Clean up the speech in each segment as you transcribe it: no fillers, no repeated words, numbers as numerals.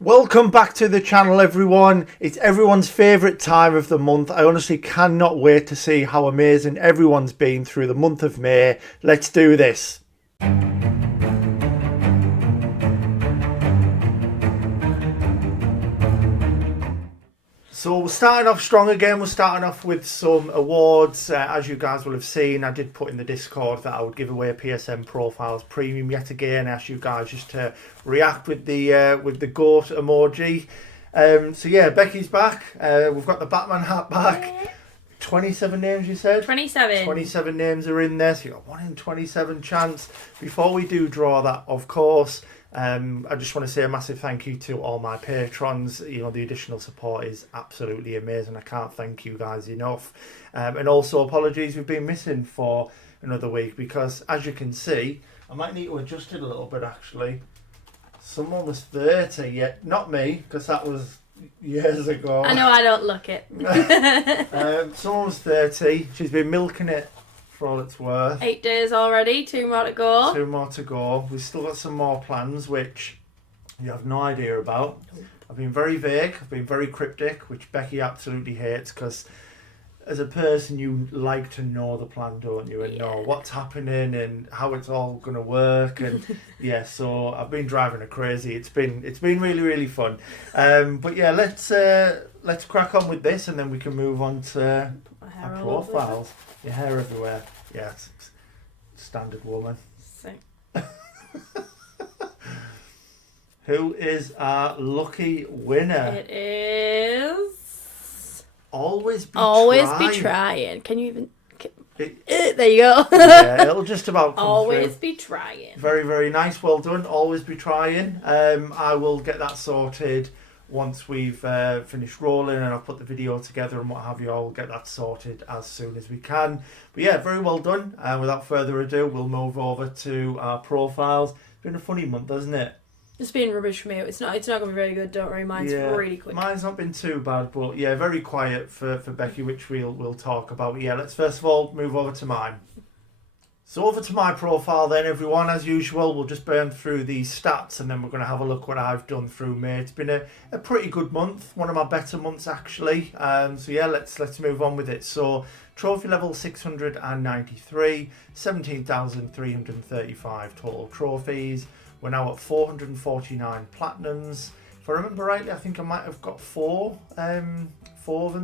Welcome back to the channel, everyone. It's everyone's favourite time of the month. I honestly cannot wait to see how amazing everyone's been through the month of May. Let's do this. So we're starting off strong again. We're starting off with some awards. As you guys will have seen, I did put in the Discord that I would give away a PSN Profiles Premium yet again. I asked you guys just to react with the goat emoji. So yeah, Becky's back. We've got the Batman hat back. 27 names, you said? 27. 27 names are in there, so you've got 1 in 27 chance. Before we do draw that, of course, I just want to say a massive thank you to all my patrons. You know, the additional support is absolutely amazing. I can't thank you guys enough. And also apologies, we've been missing for another week because, as you can see, I might need to adjust it a little bit actually. Someone was 30, yet not me, because that was years ago. I know I don't look it. Someone was 30. She's been milking it for all it's worth. 8 days already, 2 more to go. 2 more to go. We've still got some more plans, which you have no idea about. I've been very vague. I've been very cryptic, which Becky absolutely hates because as a person, you like to know the plan, don't you? And know what's happening and how it's all going to work. And yeah, so I've been driving her crazy. It's been really, really fun. But yeah, let's crack on with this and then we can move on to our profiles. Your hair everywhere. Yeah, standard woman. Sick. Who is our lucky winner? It is... Always be trying. Can you even... there you go. Yeah, it'll just about come Always through. be trying. Very, very nice. Well done. Always be trying. I will get that sorted once we've finished rolling and I've put the video together and what have you. I'll get that sorted as soon as we can. But yeah, very well done. Without further ado, we'll move over to our profiles. It's been a funny month, hasn't it? It's been rubbish for me. It's not going to be very good, don't worry. Mine's really quick. Mine's not been too bad, but yeah, very quiet for Becky, which we'll talk about. Yeah, let's first of all move over to mine. So over to my profile then, everyone. As usual, we'll just burn through these stats and then we're going to have a look what I've done through May. It's been a pretty good month, one of my better months actually. So yeah, let's move on with it. So trophy level 693, 17,335 total trophies. We're now at 449 platinums. If I remember rightly, I think I might have got four of them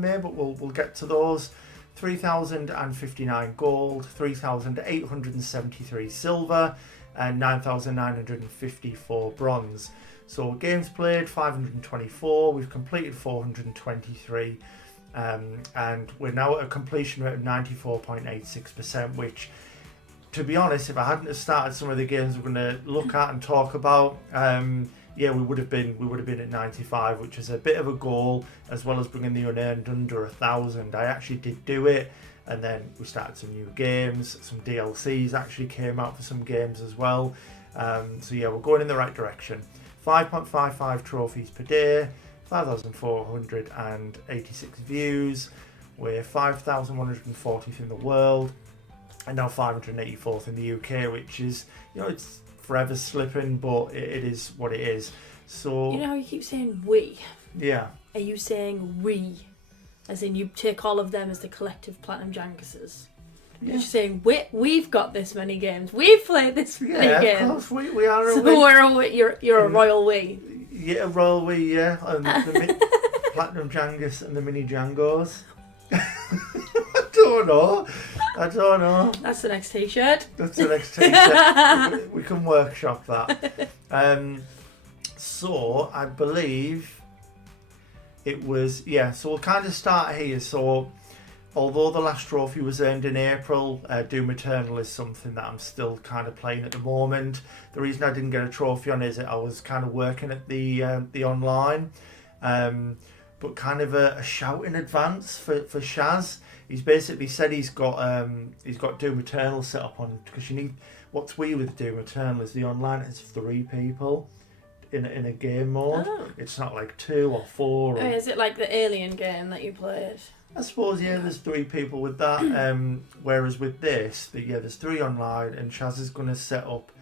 there, but we'll get to those. 3,059 gold, 3,873 silver, and 9,954 bronze. So games played 524. We've completed 423, and we're now at a completion rate of 94.86%, which, to be honest, if I hadn't have started some of the games we're going to look at and talk about, yeah, we would have been at 95, which is a bit of a goal, as well as bringing the unearned under 1,000. I actually did do it, and then we started some new games. Some DLCs actually came out for some games as well. So yeah, we're going in the right direction. 5.55 trophies per day, 5,486 views. We're 5,140th in the world. And now 584th in the UK, which is, you know, it's forever slipping, but it is what it is. So you know how you keep saying we? Yeah. Are you saying we? As in you take all of them as the collective platinum jankuses? Yeah. You're saying we've got this many games. We've played this many games. Yeah, of course we are a so we. We're a we. You're a royal we. Yeah, a royal we, yeah. And the platinum Jangus and the mini Jangos. I don't know. That's the next t-shirt. That's the next t-shirt. we can workshop that. So I believe it was, yeah, so we'll kind of start here. So although the last trophy was earned in April, Doom Eternal is something that I'm still kind of playing at the moment. The reason I didn't get a trophy on is that I was kind of working at the online. But kind of a shout in advance for Shaz. He's basically said he's got Doom Eternal set up on, because you need, what's weird with Doom Eternal is the online is 3 people in a game mode. Oh. It's not like 2 or 4. Or, is it like the Alien game that you played? I suppose, yeah, there's 3 people with that. Whereas with this, there's 3 online, and Shaz is going to set up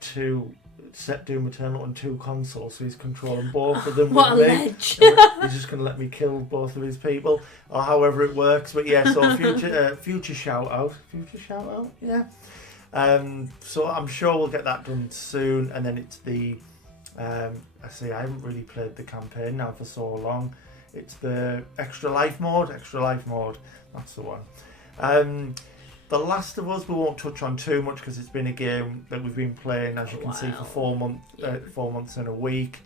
2 set Doom Eternal on 2 consoles, so he's controlling both of them What a with me. ledge. He's just going to let me kill both of his people, or however it works. But yeah, so future shout out, yeah. So I'm sure we'll get that done soon, and then it's the I haven't really played the campaign now for so long. It's the extra life mode. That's the one. The Last of Us we won't touch on too much because it's been a game that we've been playing, as you can see, for 4 months. 4 months and a week.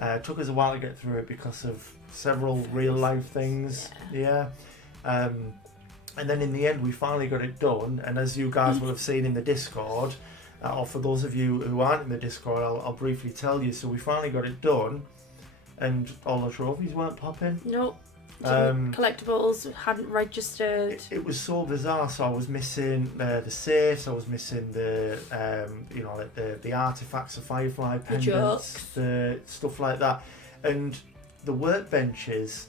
It took us a while to get through it because of several real life things. Yeah. And then in the end we finally got it done. And as you guys will have seen in the Discord, or for those of you who aren't in the Discord, I'll briefly tell you. So we finally got it done, and all the trophies weren't popping. Nope. Collectibles hadn't registered. It was so bizarre. So I was missing the safes. I was missing the the artifacts, the Firefly pendants, the stuff like that, and the workbenches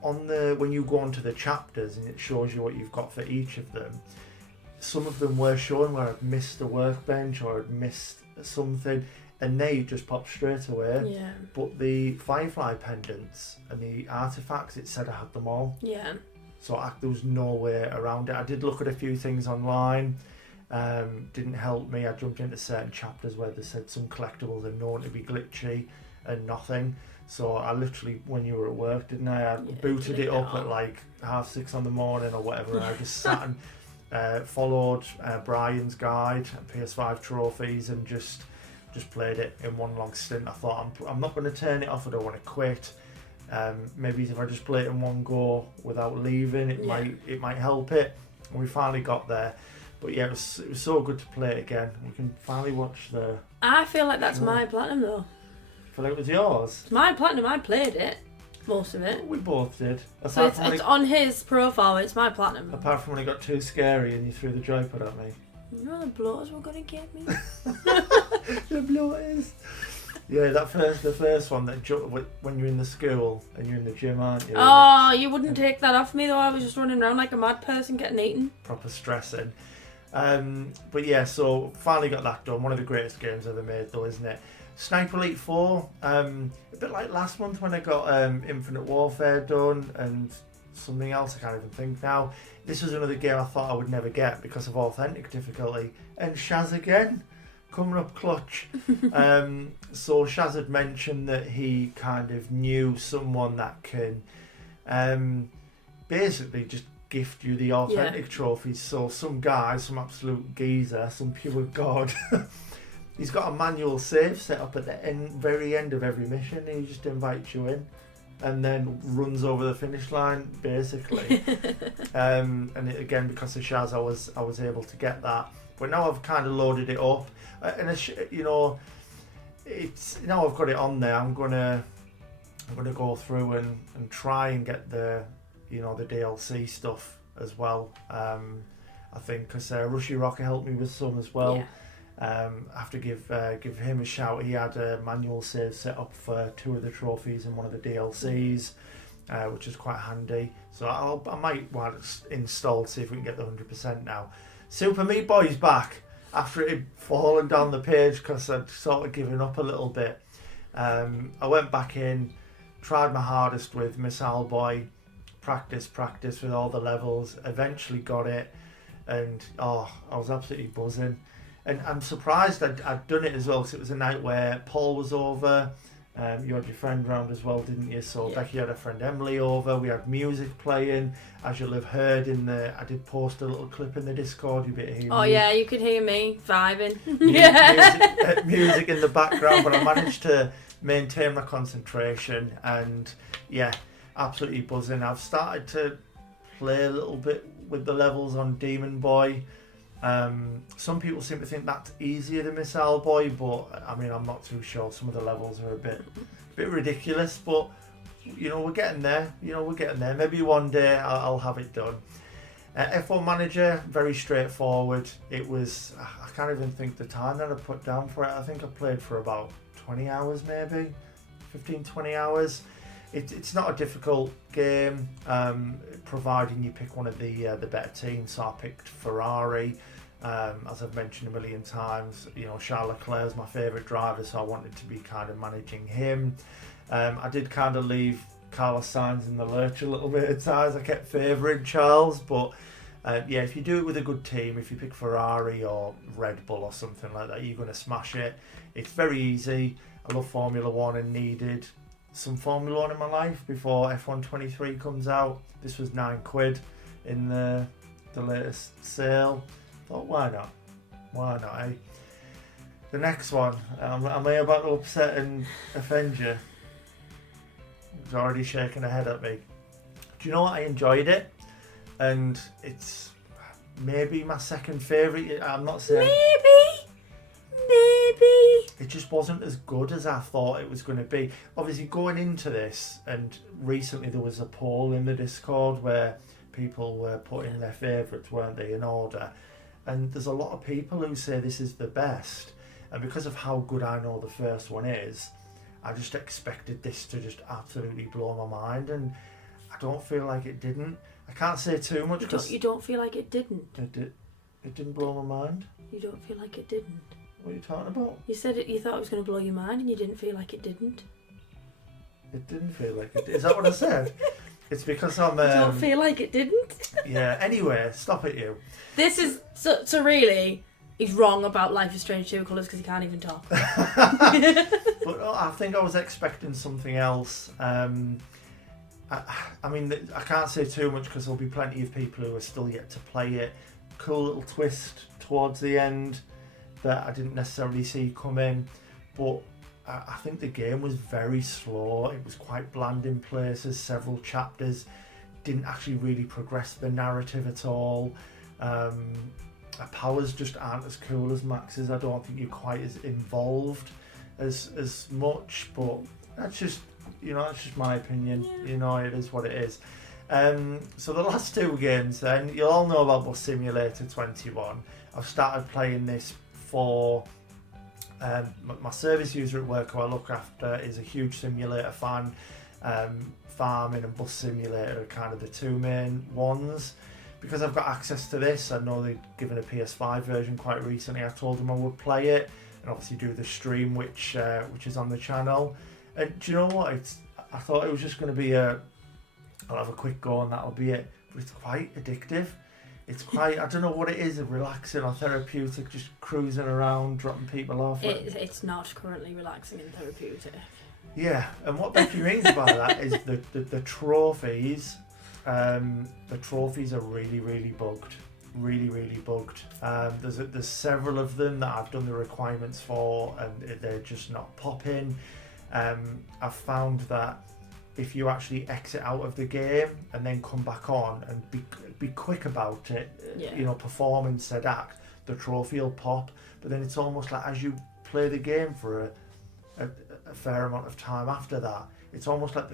when you go onto the chapters and it shows you what you've got for each of them. Some of them were showing where I'd missed a workbench or I'd missed something, and they just popped straight away. Yeah. But the Firefly pendants and the artifacts, it said I had them all. Yeah. So there was no way around it. I did look at a few things online. Didn't help me. I jumped into certain chapters where they said some collectibles are known to be glitchy and nothing. So I literally, when you were at work, didn't I booted it up at like 6:30 in the morning or whatever, and I just sat and followed Brian's guide, PS5 trophies, and just played it in one long stint. I thought I'm not going to turn it off. I don't want to quit. Maybe if I just play it in one go without leaving, it might help it. And we finally got there. But yeah, it was so good to play it again. We can finally watch the. I feel like that's my platinum though. I feel like it was yours. It's my platinum. I played it, most of it. We both did. So it's on his profile. It's my platinum. Apart from when it got too scary and you threw the joypad at me. You know the bloaters were gonna get me. The bloaters. Yeah, the first one that when you're in the school and you're in the gym, aren't you? Oh, you wouldn't take that off me though. I was just running around like a mad person getting eaten. Proper stressing. But yeah, so finally got that done. One of the greatest games ever made though, isn't it? Sniper Elite 4, a bit like last month when I got Infinite Warfare done and something else I can't even think now. This was another game I thought I would never get because of authentic difficulty. And Shaz again, coming up clutch. So Shaz had mentioned that he kind of knew someone that can basically just gift you the authentic trophies. So some guy, some absolute geezer, some pure god, he's got a manual save set up at the very end of every mission. He just invites you in and then runs over the finish line, basically. And again, because of Shaz, I was able to get that. But now I've kind of loaded it up, and it's now I've got it on there. I'm gonna go through and try and get the the DLC stuff as well. I think because Rushy Rocker helped me with some as well. I have to give him a shout. He had a manual save set up for 2 of the trophies and one of the DLCs, which is quite handy. So I might want to install to see if we can get the 100% now. Super Meat Boy's back after it had fallen down the page because I'd sort of given up a little bit. I went back in, tried my hardest with Missile Boy, practice with all the levels, eventually got it, and I was absolutely buzzing. And I'm surprised I'd done it as well because it was a night where Paul was over. You had your friend round as well, didn't you? So Becky had her friend Emily over. We had music playing, as you'll have heard I did post a little clip in the Discord. You better hear me. Oh yeah, you could hear me vibing. Music in the background, but I managed to maintain my concentration and absolutely buzzing. I've started to play a little bit with the levels on Demon Boy. Some people seem to think that's easier than Missile Boy, but I mean, I'm not too sure. Some of the levels are a bit ridiculous, but we're getting there. Maybe one day I'll have it done. F1 Manager, very straightforward. It was, I can't even think the time that I put down for it. I think I played for about 20 hours maybe, 15-20 hours. It's not a difficult game, providing you pick one of the better teams. So I picked Ferrari. As I've mentioned a million times, Charles Leclerc is my favourite driver, so I wanted to be kind of managing him. I did kind of leave Carlos Sainz in the lurch a little bit at times. I kept favouring Charles, but if you do it with a good team, if you pick Ferrari or Red Bull or something like that, you're going to smash it. It's very easy. I love Formula 1 and needed some Formula 1 in my life before F1 23 comes out. This was £9 in the latest sale. Thought, why not? Why not, eh? The next one, am I about to upset and offend you? He's already shaking her head at me. Do you know what? I enjoyed it, and it's maybe my second favourite. I'm not saying... Maybe. It just wasn't as good as I thought it was going to be. Obviously, going into this, and recently there was a poll in the Discord where people were putting their favourites, weren't they, in order. And there's a lot of people who say this is the best. And because of how good I know the first one is, I just expected this to just absolutely blow my mind. And I don't feel like it didn't. I can't say too much because... You don't feel like it didn't? It didn't blow my mind? You don't feel like it didn't? What are you talking about? You said you thought it was going to blow your mind and you didn't feel like it didn't? It didn't feel like it did. Is that what I said? It's because I'm... You don't feel like it didn't? Yeah, anyway, stop it, you. This is... So really, he's wrong about Life is Strange True Colours because he can't even talk. But I think I was expecting something else. I mean, I can't say too much because there'll be plenty of people who are still yet to play it. Cool little twist towards the end that I didn't necessarily see coming. But I think the game was very slow. It was quite bland in places. Several chapters didn't actually really progress the narrative at all. Our powers just aren't as cool as Max's. I don't think you're quite as involved as much, but that's just that's just my opinion. Yeah. It is what it is. So the last two games then, you'll all know about Bus Simulator 21. I've started playing this for my service user at work who I look after is a huge simulator fan. Farming and Bus Simulator are kind of the two main ones. Because I've got access to this, I know they've given a PS5 version quite recently. I told them I would play it and obviously do the stream, which is on the channel. And do you know what? I thought it was just going to be I'll have a quick go and that'll be it. But it's quite addictive. It's quite, I don't know what it is, relaxing or therapeutic, just cruising around, dropping people off. It's not currently relaxing and therapeutic. Yeah, and what Becky means by that is the trophies. The trophies are really, really bugged. Really, really bugged. There's several of them that I've done the requirements for and they're just not popping. I've found that if you actually exit out of the game and then come back on and be quick about it, perform in said act, the trophy will pop. But then it's almost like as you play the game for a fair amount of time after that, it's almost like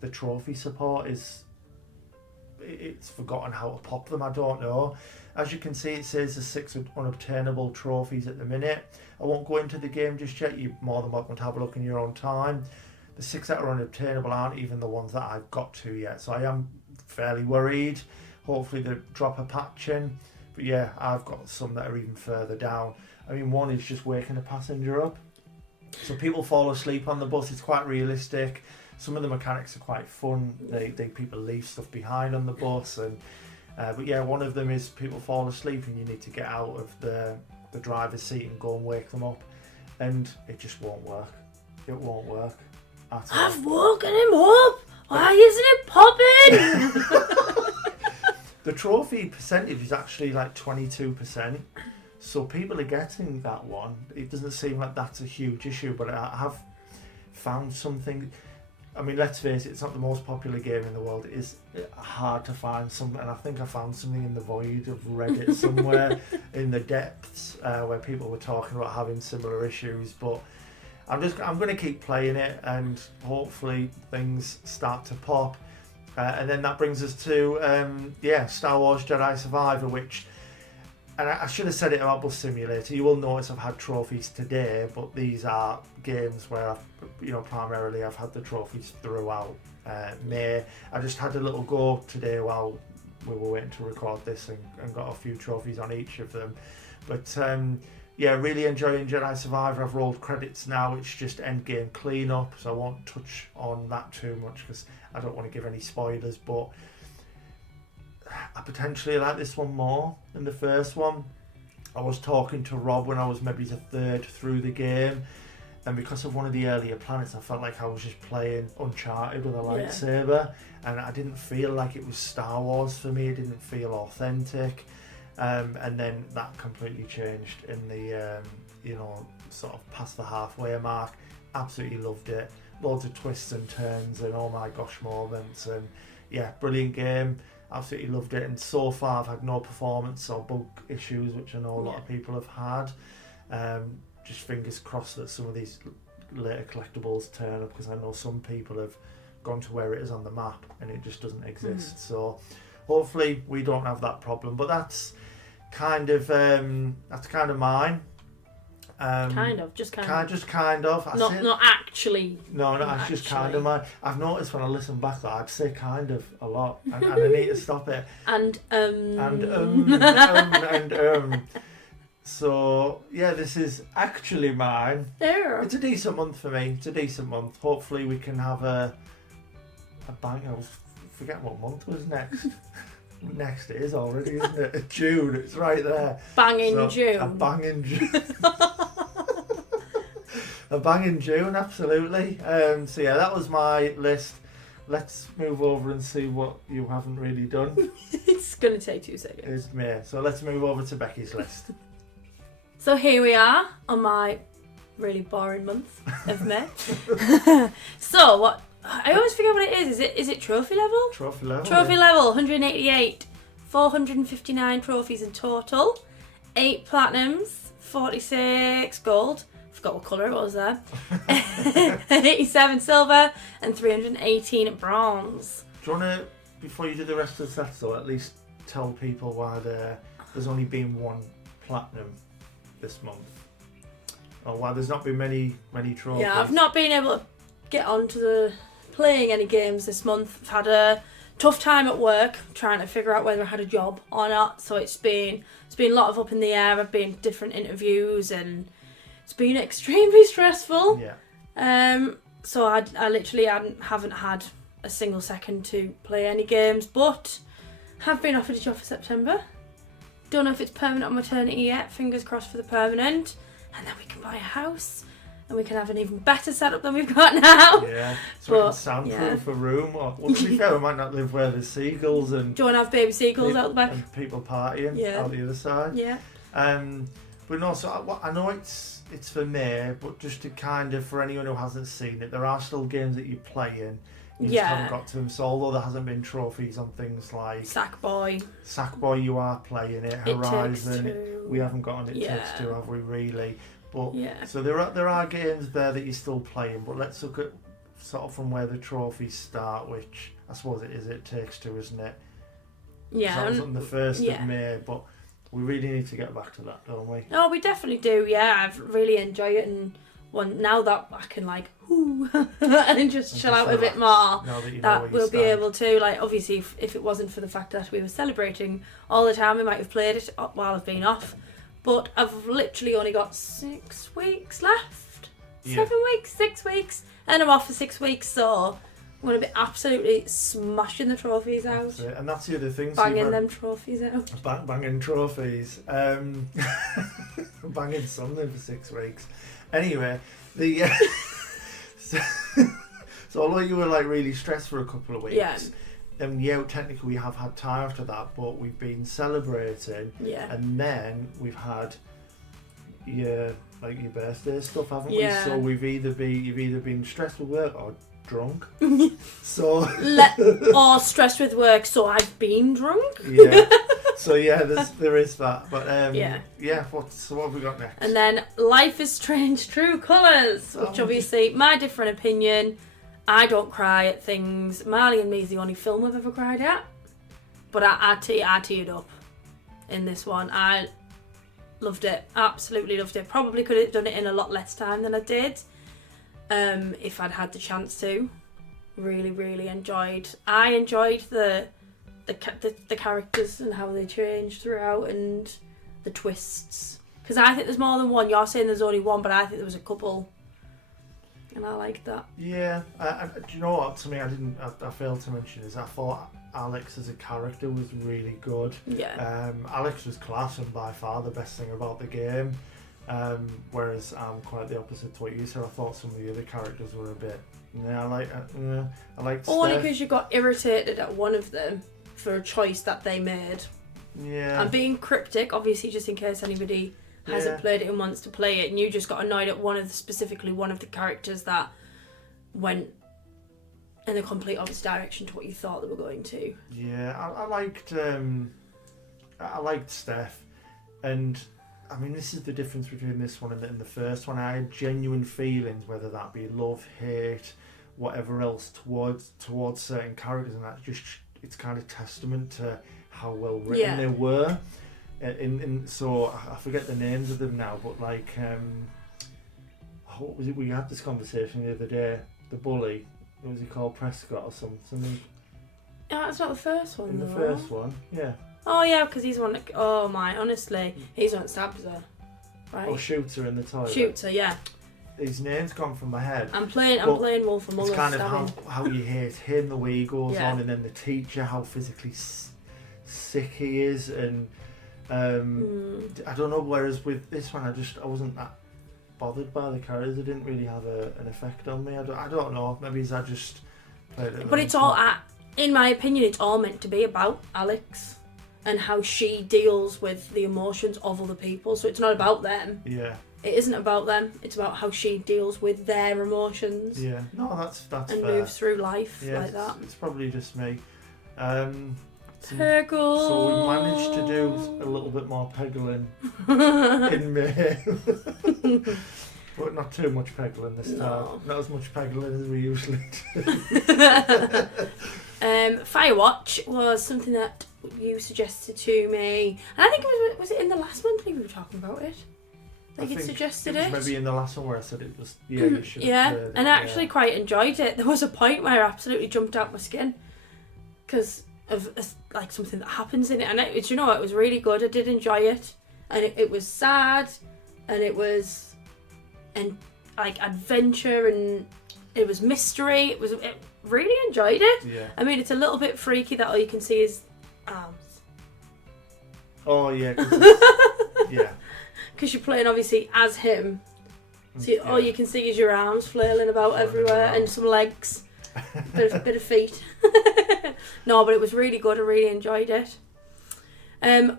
the trophy support it's forgotten how to pop them. I don't know. As you can see, it says there's 6 unobtainable trophies at the minute. I won't go into the game just yet. You're more than welcome to have a look in your own time. The 6 that are unobtainable aren't even the ones that I've got to yet, so I am fairly worried. Hopefully they drop a patch in. But yeah, I've got some that are even further down. I mean, one is just waking a passenger up. So people fall asleep on the bus. It's quite realistic. Some of the mechanics are quite fun. People leave stuff behind on the bus, and but yeah, one of them is people fall asleep and you need to get out of the driver's seat and go and wake them up, and it just won't work. It won't work at all. I've woken him up. Why isn't it popping? The trophy percentage is actually like 22%. So people are getting that one. It doesn't seem like that's a huge issue, but I have found something. I mean, let's face it, it's not the most popular game in the world. It is hard to find something, and I think I found something in the void of Reddit somewhere in the depths where people were talking about having similar issues. But I'm going to keep playing it, and hopefully things start to pop. And then that brings us to Star Wars Jedi Survivor, which, and I should have said it about Bus Simulator. You will notice I've had trophies today, but these are games where primarily I've had the trophies throughout May. I just had a little go today while we were waiting to record this and got a few trophies on each of them. But yeah, really enjoying Jedi Survivor. I've rolled credits now. It's just end game cleanup, so I won't touch on that too much because I don't want to give any spoilers. But I potentially like this one more than the first one. I was talking to Rob when I was maybe the third through the game, and because of one of the earlier planets, I felt like I was just playing Uncharted with a lightsaber, and I didn't feel like it was Star Wars for me. It didn't feel authentic. And then that completely changed in the, sort of past the halfway mark. Absolutely loved it. Loads of twists and turns and oh my gosh moments. And yeah, brilliant game. Absolutely loved it. And so far I've had no performance or bug issues, which I know a lot of people have had. Just fingers crossed that some of these later collectibles turn up, because I know some people have gone to where it is on the map and it just doesn't exist. So hopefully we don't have that problem, but that's kind of mine. Just kind of. Not actually. No, it's just kind of mine. I've noticed when I listen back that I'd say kind of a lot, and I need to stop it. And So yeah, this is actually mine. Yeah. It's a decent month for me. Hopefully we can have a bang. I forget what month was next. Next it is already, isn't it? June, it's right there. June. A banging June. A banging June, absolutely. So yeah, that was my list. Let's move over and see what you haven't really done. It's going to take 2 seconds. It's May. So let's move over to Becky's list. So here we are on my really boring month of May. So what... I always forget what it is. Is it trophy level? Trophy level. Trophy level, 188. 459 trophies in total. 8 platinums, 46 gold. Forgot what colour it was there. 87 silver and 318 bronze. Do you want to, before you do the rest of the sets though, at least tell people why there's only been 1 platinum this month? Or why there's not been many trophies? Yeah, I've not been able to get onto the playing any games this month. I've had a tough time at work trying to figure out whether I had a job or not, so it's been a lot of up in the air. I've been different interviews and it's been extremely stressful. So I literally haven't had a single second to play any games, but have been offered a job for September. Don't know if it's permanent or maternity yet. Fingers crossed for the permanent, and then we can buy a house. And we can have an even better setup than we've got now. Yeah, so we can soundproof a room. Or, well, to be fair, we might not live where there's seagulls and... Do you want to have baby seagulls out the back? And people partying out the other side. Yeah. But no, so I know it's for May, but just to kind of, for anyone who hasn't seen it, there are still games that you're playing. You just haven't got to them. So although there hasn't been trophies on things like... Sackboy, you are playing it. Horizon, we haven't got on It Takes Two, have we really? But so there are games there that you're still playing, but let's look at sort of from where the trophies start, which I suppose It Takes Two, isn't it? Yeah. That was on the 1st of May, but we really need to get back to that, don't we? Oh, we definitely do. Yeah, I've really enjoyed it, and now that I can and just chill out a bit more, that we'll be able to, like, obviously if it wasn't for the fact that we were celebrating all the time, we might have played it while I've been off. But I've literally only got 6 weeks left. 7 weeks, 6 weeks. And I'm off for 6 weeks, so I'm going to be absolutely smashing the trophies out. That's it. And that's the other thing. Banging them trophies out. Banging trophies. Banging something for 6 weeks. Anyway, so although you were like really stressed for a couple of weeks, technically we have had time after that, but we've been celebrating, and then we've had your birthday stuff, haven't we? So you've either been stressed with work or drunk. So or stressed with work, so I've been drunk. So there is that, but what have we got next? And then Life is Strange True Colours, which obviously my different opinion. I don't cry at things. Marley and Me is the only film I've ever cried at. But I teared up in this one. I loved it. Absolutely loved it. Probably could have done it in a lot less time than I did. If I'd had the chance to. Really, really enjoyed. I enjoyed the the characters and how they change throughout, and the twists. Because I think there's more than one. You're saying there's only one, but I think there was a couple. And I like that. Yeah. Do you know what? To me, I failed to mention is I thought Alex as a character was really good. Yeah. Alex was class and by far the best thing about the game. Whereas I'm quite the opposite to what you said. I thought some of the other characters were a bit. Yeah, I liked Only Steph. because you got irritated at one of them for a choice that they made. Yeah. I'm being cryptic, obviously, just in case anybody hasn't played it and wants to play it, and you just got annoyed at specifically one of the characters that went in the complete opposite direction to what you thought they were going to. Yeah, I liked Steph, and I mean this is the difference between this one and the first one. I had genuine feelings, whether that be love, hate, whatever else towards certain characters, and that's just it's kind of testament to how well written they were. So I forget the names of them now, but like what was it? We had this conversation the other day. The bully, what was he called? Prescott or something. Oh, that's not the first one. The first one, yeah. Oh yeah, because he's one. Oh my, honestly, he's one that stabs her. Right. Or Shooter in the toilet. Shooter, yeah. His name's gone from my head. I'm playing Wolf Among Us. It's kind of how you hate him, the way he goes Yeah. on, and then the teacher, how physically sick he is, and I don't know. Whereas with this one, I wasn't that bothered by the characters. It didn't really have an effect on me. I don't know. Maybe I just played it. But it's all, in my opinion, it's all meant to be about Alex and how she deals with the emotions of other people. So it's not about them. Yeah. It isn't about them. It's about how she deals with their emotions. Yeah. No, that's and fair. moves through life like that. It's probably just me. Peggle. So we managed to do a little bit more peggling in May. But not too much peggling this time. Not as much peggling as we usually do. Firewatch was something that you suggested to me. And I think it was it in the last month we were talking about it? I think suggested it. Maybe in the last one where I said it was, you should have played it. And I actually quite enjoyed it. There was a point where I absolutely jumped out my skin because of like something that happens in it, and it was really good. I did enjoy it, and it was sad, and it was like adventure, and it was mystery. It really enjoyed it. Yeah. I mean, it's a little bit freaky that all you can see is arms. Oh yeah. Yeah. Because you're playing obviously as him, so all you can see is your arms flailing about everywhere and some legs. bit of feet. No, but it was really good. I really enjoyed it.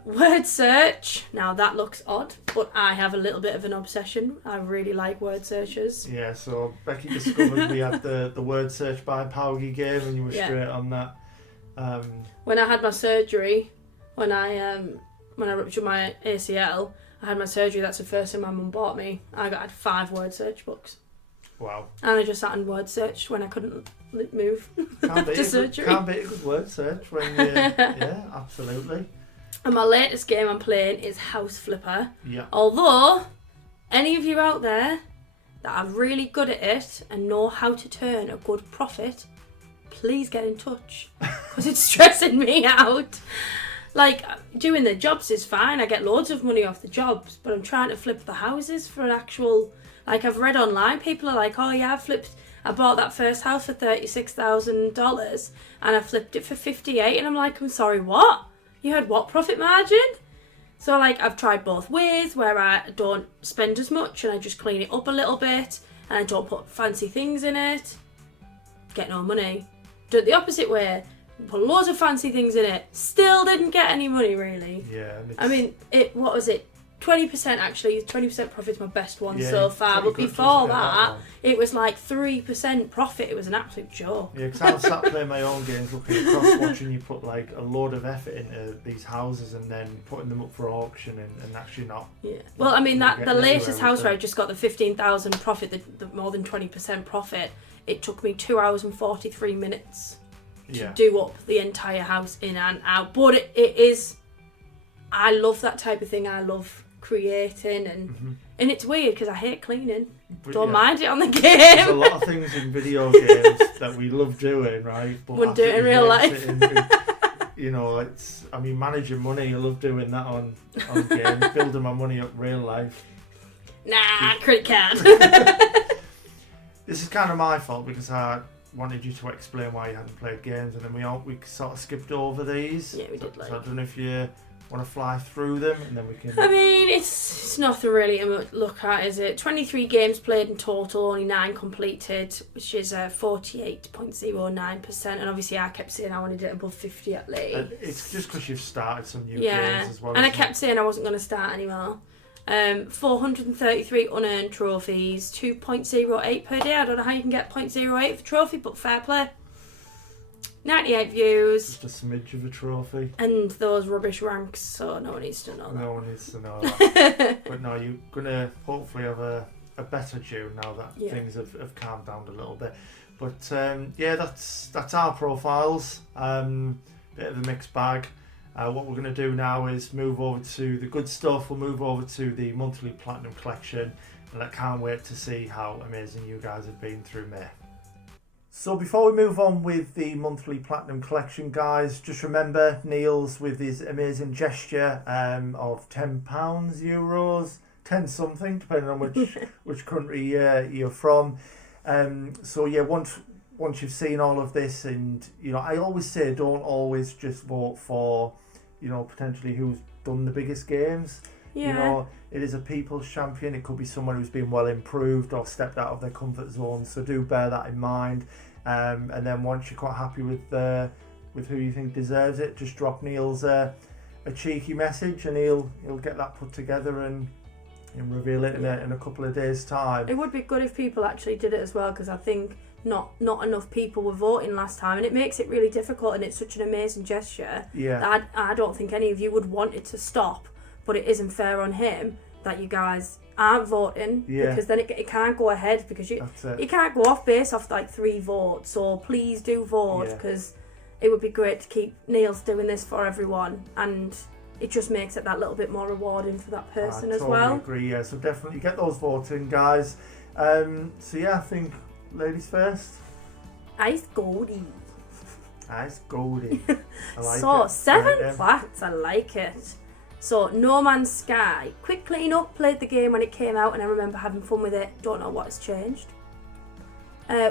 Word search. Now that looks odd, but I have a little bit of an obsession. I really like word searches. Yeah, so Becky discovered we had the word search by Paugy game, and you were straight on that. When I had my surgery, when I ruptured my ACL, I had my surgery. That's the first thing my mum bought me. I had 5 word search books. Wow. And I just sat and word searched when I couldn't move after surgery. Can't beat a good word search when you... Yeah, absolutely. And my latest game I'm playing is House Flipper. Yeah. Although, any of you out there that are really good at it and know how to turn a good profit, please get in touch. Because it's stressing me out. Like, doing the jobs is fine. I get loads of money off the jobs. But I'm trying to flip the houses for an actual... Like, I've read online, people are like, oh yeah, I bought that first house for $36,000 and I flipped it for 58, and I'm like, I'm sorry, what? You had what profit margin? So, like, I've tried both ways, where I don't spend as much and I just clean it up a little bit and I don't put fancy things in it. Get no money. Do it the opposite way. Put loads of fancy things in it. Still didn't get any money, really. Yeah. I mean, what was it? 20% actually. 20% profit's my best one so far. But good, before that, it was like 3% profit. It was an absolute joke. Yeah, because I was sat playing my own games, looking across, watching you put like a load of effort into these houses and then putting them up for auction and actually not. Yeah. Well, I mean, the latest house where I just got the 15,000 profit, the more than 20% profit, it took me 2 hours and 43 minutes to do up the entire house in and out. But it is, I love that type of thing. I love creating and it's weird because I hate cleaning. Don't mind it on the game. There's a lot of things in video games that we love doing, right? But wouldn't do it in real life. You know, I mean, managing money, I love doing that on games, building my money up real life. Nah, credit card. This is kind of my fault because I wanted you to explain why you hadn't played games, and then we sort of skipped over these. Yeah, we did. So I don't know if you want to fly through them, and then we can... I mean, it's nothing really to look at, is it? 23 games played in total, only 9 completed, which is 48.09%. And obviously I kept saying I wanted it above 50 at least. And it's just because you've started some new games as well. And I kept saying I wasn't going to start anymore. 433 unearned trophies, 2.08 per day. I don't know how you can get 0.08 for trophy, but fair play. 98 views. Just a smidge of a trophy. And those rubbish ranks, so no one needs to know that. No one needs to know that. But no, you're going to hopefully have a better June now that things have calmed down a little bit. But that's our profiles. Bit of a mixed bag. What we're going to do now is move over to the good stuff. We'll move over to the monthly Platinum Collection. And I can't wait to see how amazing you guys have been through May. So before we move on with the monthly Platinum Collection, guys, just remember Neil's with his amazing gesture of £10, euros, 10 something, depending on which country you're from. Once you've seen all of this, and I always say don't always just vote for potentially who's done the biggest games. Yeah. It is a people's champion. It could be someone who's been well improved or stepped out of their comfort zone. So do bear that in mind. And then once you're quite happy with who you think deserves it, just drop Neil's a cheeky message, and he'll get that put together and reveal it in a couple of days' time. It would be good if people actually did it as well, because I think not enough people were voting last time, and it makes it really difficult. And it's such an amazing gesture. Yeah. I don't think any of you would want it to stop. But it isn't fair on him that you guys aren't voting, because then it can't go ahead, because you can't go off based off like 3 votes. So please do vote, because it would be great to keep Neil's doing this for everyone, and it just makes it that little bit more rewarding for that person as well. I totally agree, yeah. So definitely get those votes in, guys. I think ladies first. Ice Goldie. Ice Goldie. I like so it. 7 flats, I like it. So, No Man's Sky. Quick clean up, played the game when it came out and I remember having fun with it. Don't know what has changed.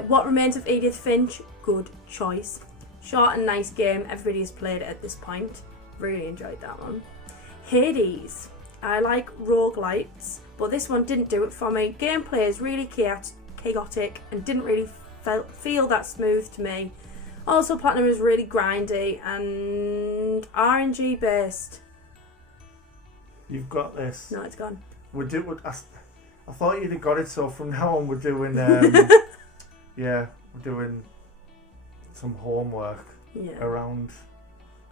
What Remains of Edith Finch. Good choice. Short and nice game. Everybody has played it at this point. Really enjoyed that one. Hades. I like roguelites, but this one didn't do it for me. Gameplay is really chaotic and didn't really feel that smooth to me. Also, Platinum is really grindy and RNG based. You've got this. No, it's gone. I thought you'd have got it, so from now on we're doing we're doing some homework around.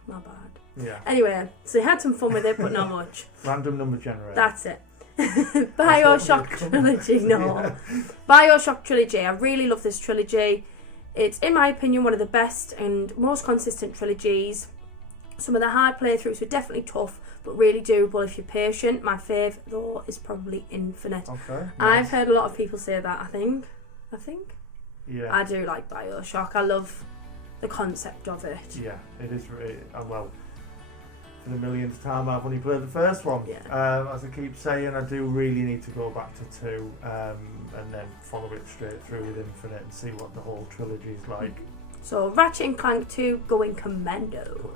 My bad. Yeah. Anyway, so you had some fun with it, but not much. Random number generator. That's it. Bioshock Trilogy, no. Yeah. Bioshock Trilogy. I really love this trilogy. It's, in my opinion, one of the best and most consistent trilogies. Some of the hard playthroughs were definitely tough, but really doable if you're patient. My fave, though, is probably Infinite. Okay. Nice. I've heard a lot of people say that, I think. Yeah. I do like Bioshock. I love the concept of it. Yeah, it is really, well, for the millionth time I've only played the first one. Yeah. As I keep saying, I do really need to go back to 2 and then follow it straight through with Infinite and see what the whole trilogy is like. So Ratchet and Clank 2 going commando.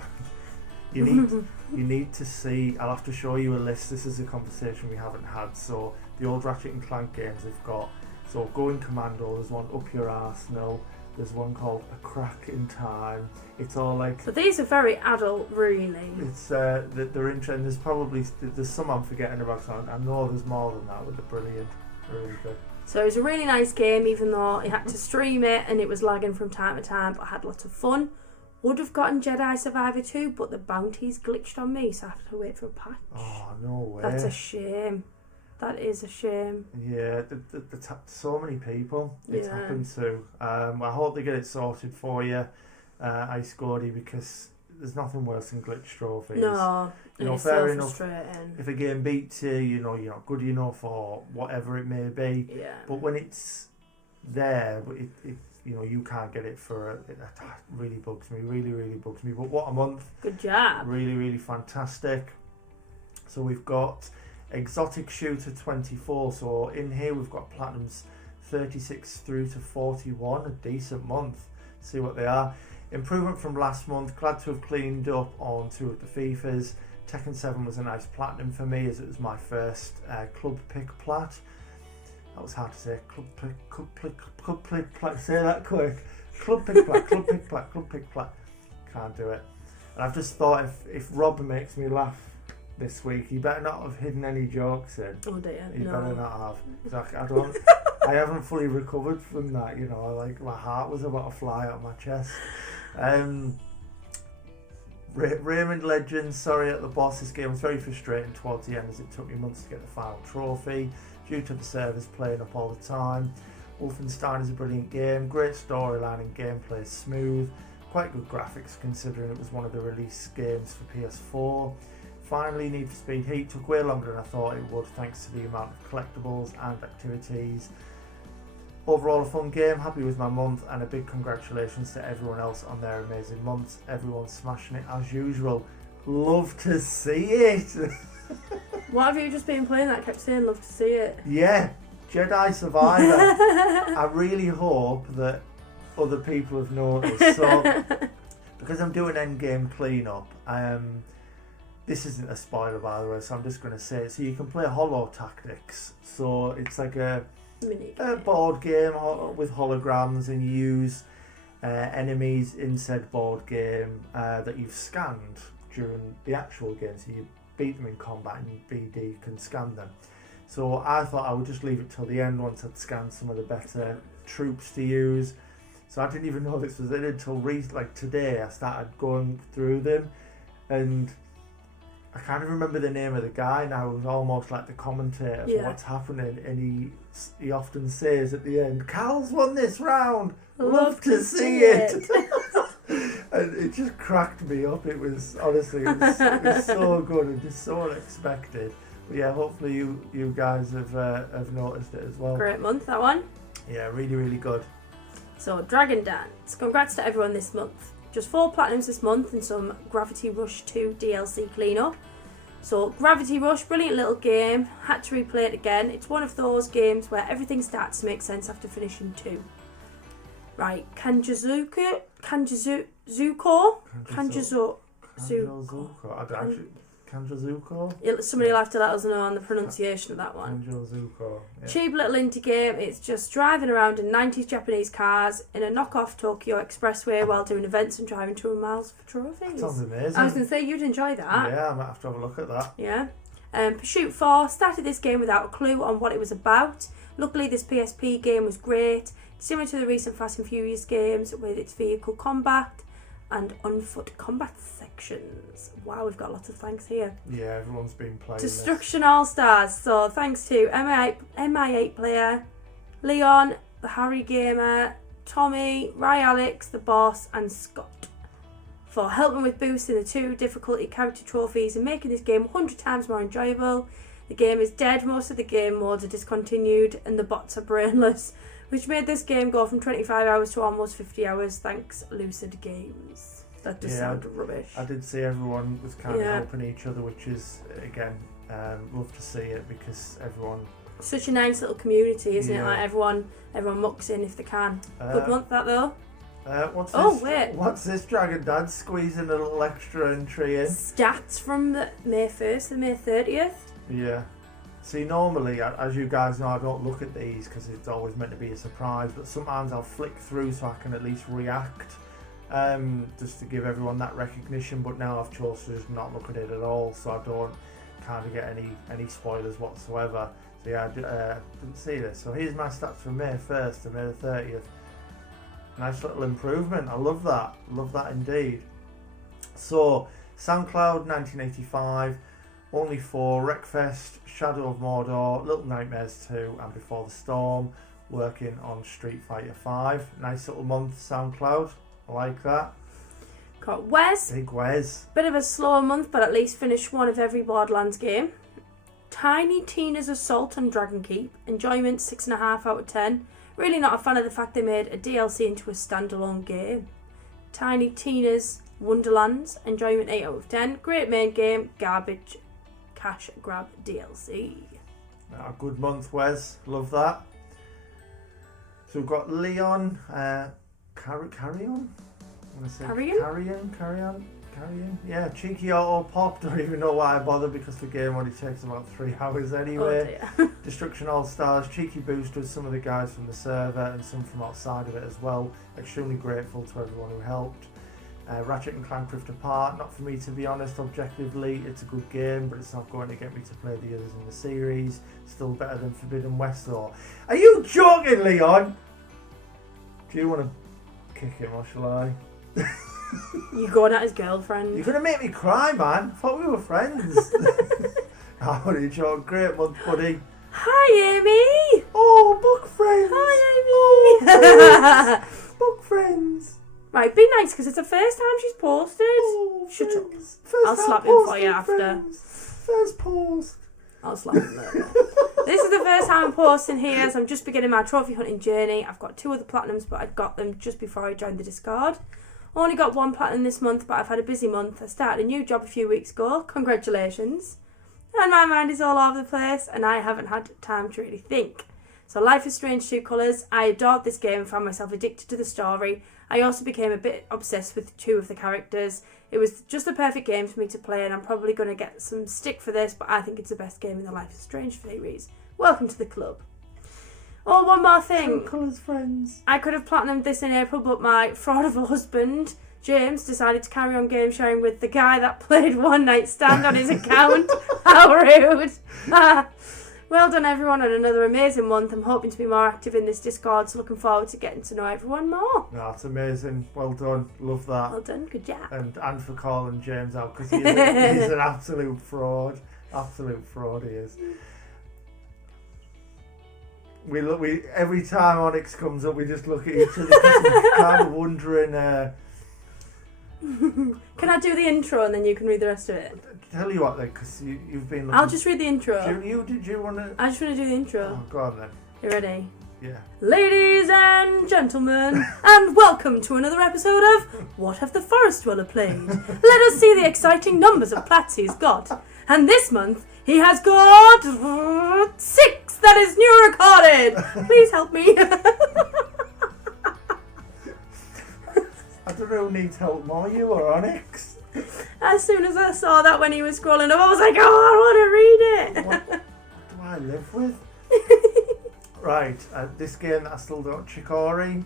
You need to see, I'll have to show you a list. This is a conversation we haven't had. So the old Ratchet and Clank games they've got, so Going Commando, there's one Up Your Arsenal, there's one called A Crack in Time. It's all like... So these are very adult, really. It's, they're interesting. There's some I'm forgetting about, so I know there's more than that, but they're brilliant. They're really good. So it was a really nice game, even though you had to stream it and it was lagging from time to time, but I had lots of fun. Would have gotten Jedi Survivor 2, but the bounties glitched on me, so I have to wait for a patch. Oh, no way. That's a shame. That is a shame. Yeah, so many people it's happened to. I hope they get it sorted for you, Ice Gordy, because there's nothing worse than glitch trophies. No, it's fair so enough. If a game beats you, you're not good enough or whatever it may be. Yeah. But when it's there, but you can't get it for that really bugs me, really bugs me. But what a month. Good job. Really fantastic. So we've got Exotic Shooter 24. So in here we've got Platinums 36 through to 41, a decent month. See what they are. Improvement from last month. Glad to have cleaned up on 2 of the FIFAs. Tekken 7 was a nice platinum for me as it was my first club pick plat. That was hard to say. Club pick plat. Say that quick. Club pick plat. Club pick plat. Can't do it. And I've just thought if Rob makes me laugh this week, he better not have hidden any jokes in. Oh dear. He No. better not have. I haven't fully recovered from that. Like my heart was about to fly out of my chest. Rayman Legends, sorry at the boss. This game was very frustrating towards the end as it took me months to get the final trophy due to the servers playing up all the time. Wolfenstein is a brilliant game, great storyline and gameplay is smooth, quite good graphics considering it was one of the release games for PS4. Finally, Need for Speed Heat took way longer than I thought it would thanks to the amount of collectibles and activities. Overall a fun game, happy with my month, and a big congratulations to everyone else on their amazing months. Everyone's smashing it as usual. Love to see it. What have you just been playing that kept saying love to see it? Yeah, Jedi Survivor. I really hope that other people have noticed. So, because I'm doing endgame cleanup, this isn't a spoiler by the way, so I'm just going to say it. So you can play Holo Tactics. So it's like a board game with holograms, and you use enemies in said board game that you've scanned during the actual game. So you beat them in combat and BD can scan them. So I thought I would just leave it till the end once I'd scanned some of the better troops to use. So I didn't even know this was it until today I started going through them, and I can't even remember the name of the guy now. It was almost like the commentator for what's happening, and he often says at the end, "Cal's won this round. Love to see it." And it just cracked me up. It was honestly, it was so good and just so unexpected. But yeah, hopefully you guys have noticed it as well. Great month, that one. Yeah, really good. So, Dragon Dance. Congrats to everyone this month. Just 4 platinums this month and some Gravity Rush 2 DLC cleanup. So, Gravity Rush, brilliant little game. Had to replay it again. It's one of those games where everything starts to make sense after finishing 2. Right, Kanjazuko. Somebody will have to let us know on the pronunciation of that one. Kanjazuko. Yeah. Cheap little indie game. It's just driving around in 90s Japanese cars in a knockoff Tokyo expressway while doing events and driving 200 miles for trophies. Sounds amazing. I was going to say you'd enjoy that. Yeah, I might have to have a look at that. Yeah. Pursuit 4. Started this game without a clue on what it was about. Luckily, this PSP game was great. Similar to the recent Fast and Furious games with its vehicle combat and on-foot combat sections. Wow, we've got lots of thanks here. Yeah, everyone's been playing Destruction All-Stars. So thanks to MI8 player, Leon, the Harry Gamer, Tommy, Ray Alex, the boss, and Scott for helping with boosting the 2 difficulty character trophies and making this game 100 times more enjoyable. The game is dead, most of the game modes are discontinued, and the bots are brainless, which made this game go from 25 hours to almost 50 hours, thanks Lucid Games. That does sound rubbish. I did see everyone was kind of helping each other, which is, again, love to see it because everyone... Such a nice little community, isn't it? Like everyone mucks in if they can. Good month, that though. What's this? What's this Dragon Dad squeezing a little extra entry in? Stats from the May 1st and May 30th. Yeah. See, normally, as you guys know, I don't look at these because it's always meant to be a surprise, but sometimes I'll flick through so I can at least react, just to give everyone that recognition, but now I've chosen to just not look at it at all, so I don't kind of get any spoilers whatsoever. So yeah, I didn't see this. So here's my stats from May 1st to May the 30th. Nice little improvement. I love that indeed. So, SoundCloud 1985, Only 4, Wreckfest, Shadow of Mordor, Little Nightmares 2, and Before the Storm, working on Street Fighter 5. Nice little month, SoundCloud. I like that. Got Wes. Big Wes. Bit of a slower month, but at least finished one of every Borderlands game. Tiny Tina's Assault on Dragon Keep. Enjoyment 6.5 out of 10. Really not a fan of the fact they made a DLC into a standalone game. Tiny Tina's Wonderlands, enjoyment 8 out of 10. Great main game, garbage cash grab DLC. A good month, Wes. Love that. So we've got Leon. Carry on? Carry on. Yeah, cheeky auto pop. Don't even know why I bother because the game only takes about 3 hours anyway. Oh Destruction All Stars, cheeky boost with some of the guys from the server and some from outside of it as well. Extremely grateful to everyone who helped. Ratchet and Clank Rift Apart, not for me to be honest. Objectively, it's a good game, but it's not going to get me to play the others in the series. Still better than Forbidden West though. Are you joking, Leon? Do you want to kick him or shall I? You going at his girlfriend? You're going to make me cry, man. I thought we were friends. How are you, John? Great month, buddy. Hi, Amy. Oh, book friends. Hi, Amy. Oh, book friends. Right, be nice because it's the first time she's posted. Oh, Shut up. First I'll time slap him for you posting, after. friends. First post. I'll slap him later. This is the first time I'm posting here, so I'm just beginning my trophy hunting journey. I've got 2 other platinums, but I got them just before I joined the Discord. Only got 1 platinum this month, but I've had a busy month. I started a new job a few weeks ago. Congratulations. And my mind is all over the place, and I haven't had time to really think. So Life is Strange 2 Colours. I adored this game and found myself addicted to the story. I also became a bit obsessed with 2 of the characters. It was just the perfect game for me to play, and I'm probably going to get some stick for this, but I think it's the best game in the Life is Strange series. Welcome to the club. Oh, one more thing. Colours, friends. I could have platinumed this in April, but my fraud of a husband, James, decided to carry on game sharing with the guy that played One Night Stand on his account. How rude. Well done, everyone, on another amazing month. I'm hoping to be more active in this Discord, so looking forward to getting to know everyone more. No, that's amazing. Well done. Love that. Well done. Good job. And for calling James out because he's an absolute fraud. Absolute fraud he is. We every time Onyx comes up, we just look at each other, kind of wondering. Can I do the intro and then you can read the rest of it? Tell you what, then, because you've been. I'll just read the intro. Did you want to? I just want to do the intro. Oh, go on then. You ready? Yeah. Ladies and gentlemen, and welcome to another episode of What Have the Forest Dweller Played? Let us see the exciting numbers of plats he's got. And this month, he has got 6 that is new recorded. Please help me. I don't know who needs help more, you or Onyx. As soon as I saw that when he was scrolling up, I was like, oh, I want to read it. What do I live with? Right, this game that I still don't, Chicory,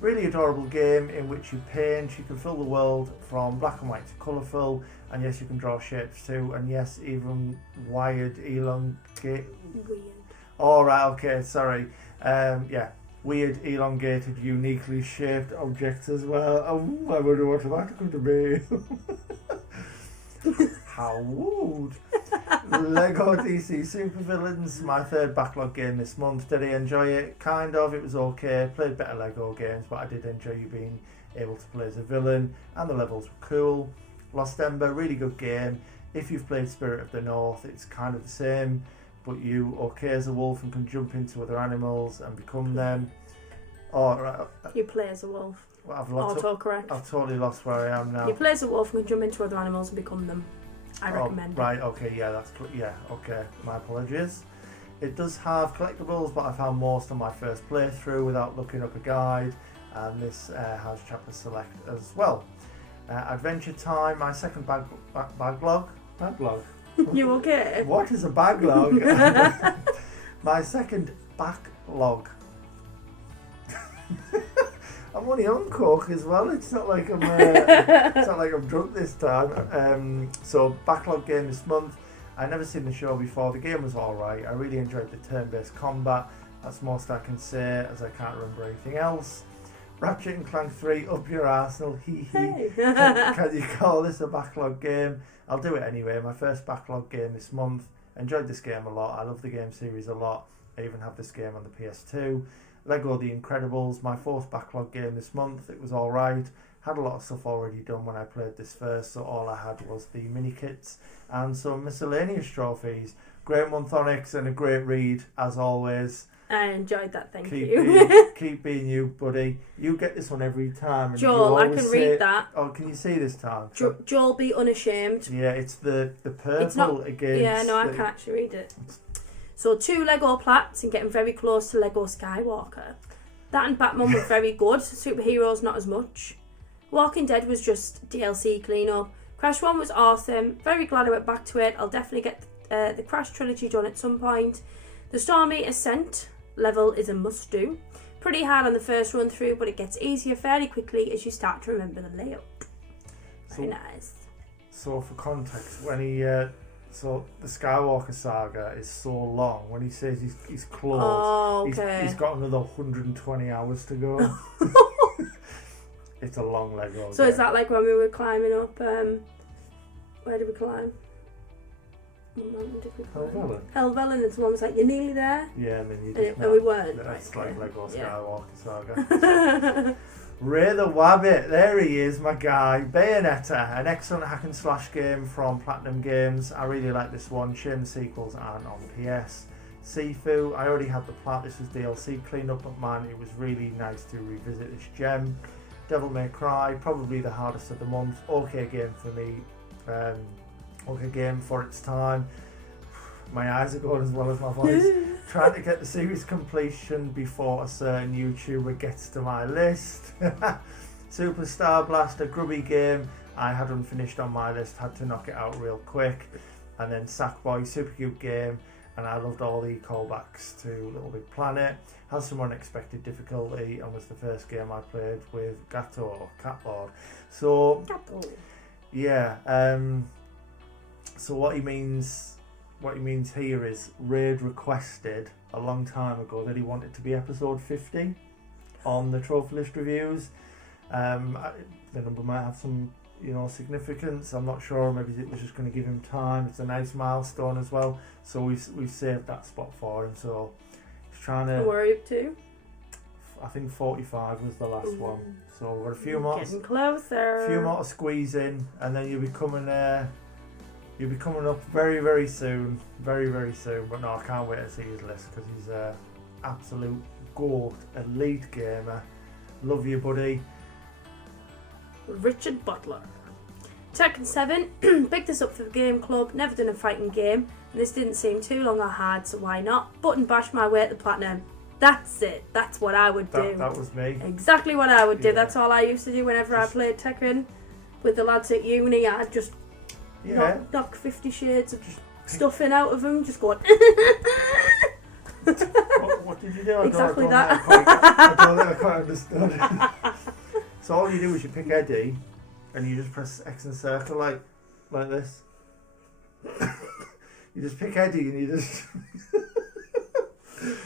really adorable game in which you paint, you can fill the world from black and white to colourful, and yes, you can draw shapes too, and yes, even wired, elongate. Weird. Oh, right, okay, sorry. Yeah, weird, elongated, uniquely shaped objects as well. Oh, I wonder what that could be. How rude. Lego DC Supervillains, my 3rd backlog game this month. Did I enjoy it? Kind of, it was okay. Played better Lego games, but I did enjoy being able to play as a villain, and the levels were cool. Lost Ember, really good game. If you've played Spirit of the North, it's kind of the same, but you okay as a wolf and can jump into other animals and become them. Oh, right. You play as a wolf. Well, Autocorrect. I've totally lost where I am now. You play as a wolf and can jump into other animals and become them. I recommend it. Right, okay, yeah, okay. My apologies. It does have collectibles, but I found most on my first playthrough without looking up a guide, and this has chapter select as well. Adventure Time, my second backlog. You okay? What is a backlog? My second backlog. I'm only on coke as well. It's not like I'm drunk this time. So backlog game this month. I never seen the show before. The game was all right. I really enjoyed the turn-based combat. That's most I can say, as I can't remember anything else. Ratchet and Clank 3, up your arsenal, hee hee. Hey. Can you call this a backlog game? I'll do it anyway. My first backlog game this month. Enjoyed this game a lot. I love the game series a lot. I even have this game on the PS2. Lego The Incredibles, my 4th backlog game this month. It was alright. Had a lot of stuff already done when I played this first, so all I had was the mini kits and some miscellaneous trophies. Great month, Onyx, and a great read, as always. I enjoyed that, thank keep you. keep being you, buddy. You get this one every time. And Joel, I can read that. Oh, can you see this time? Joel, be unashamed. Yeah, it's the purple It's not, against... Yeah, no, I can actually read it. So 2 Lego Plats and getting very close to Lego Skywalker. That and Batman were very good. Superheroes, not as much. Walking Dead was just DLC cleanup. Crash 1 was awesome. Very glad I went back to it. I'll definitely get the Crash trilogy done at some point. The Stormy Ascent level is a must-do. Pretty hard on the first run through, but it gets easier fairly quickly as you start to remember the layout. Very nice. So for context, when he... So the Skywalker saga is so long. When he says he's close, he's got another 120 hours to go. It's a long Lego. So is that like when we were climbing up? Where did we climb? What mountain did we climb? Helvellyn. And someone was like, "You're nearly there." Yeah, and then you just. And we weren't. That's like Lego Skywalker saga. Ray the Wabbit, there he is, my guy. Bayonetta, an excellent hack and slash game from Platinum Games. I really like this one. Shame the sequels aren't on PS. Sifu, I already had the plat. This was DLC cleanup, but man, it was really nice to revisit this gem. Devil May Cry, probably the hardest of the month. Okay game for me. Okay game for its time. My eyes are going as well as my voice. Trying to get the series completion before a certain YouTuber gets to my list. Super Star Blast, a grubby game I had unfinished on my list, had to knock it out real quick. And then Sackboy, super cute game, and I loved all the callbacks to Little Big Planet. Has some unexpected difficulty and was the first game I played with Gato, Cat Lord. So, yeah. So what he means here is Raid requested a long time ago that he wanted to be episode 50 on the trophy list reviews. The number might have some, significance. I'm not sure. Maybe it was just going to give him time. It's a nice milestone as well. So we've saved that spot for him. So he's trying to. Where are you up to? I think 45 was the last one. So we're a few more. Getting closer. A few more to squeeze in, and then you'll be coming up very, very soon. Very, very soon. But no, I can't wait to see his list because he's an absolute goat, elite gamer. Love you, buddy. Richard Butler. Tekken 7. Picked this up for the game club. Never done a fighting game. And this didn't seem too long or hard, so why not? Button bash my way to platinum. That's it. That's what I would do. That was me. Exactly what I would do. That's all I used to do whenever I played Tekken with the lads at uni. I'd just knock 50 shades of stuffing out of them, just going. What did you do? Exactly that. I don't think I quite understood. So all you do is you pick Eddie, and you just press X and circle like this. You just pick Eddie, and you just.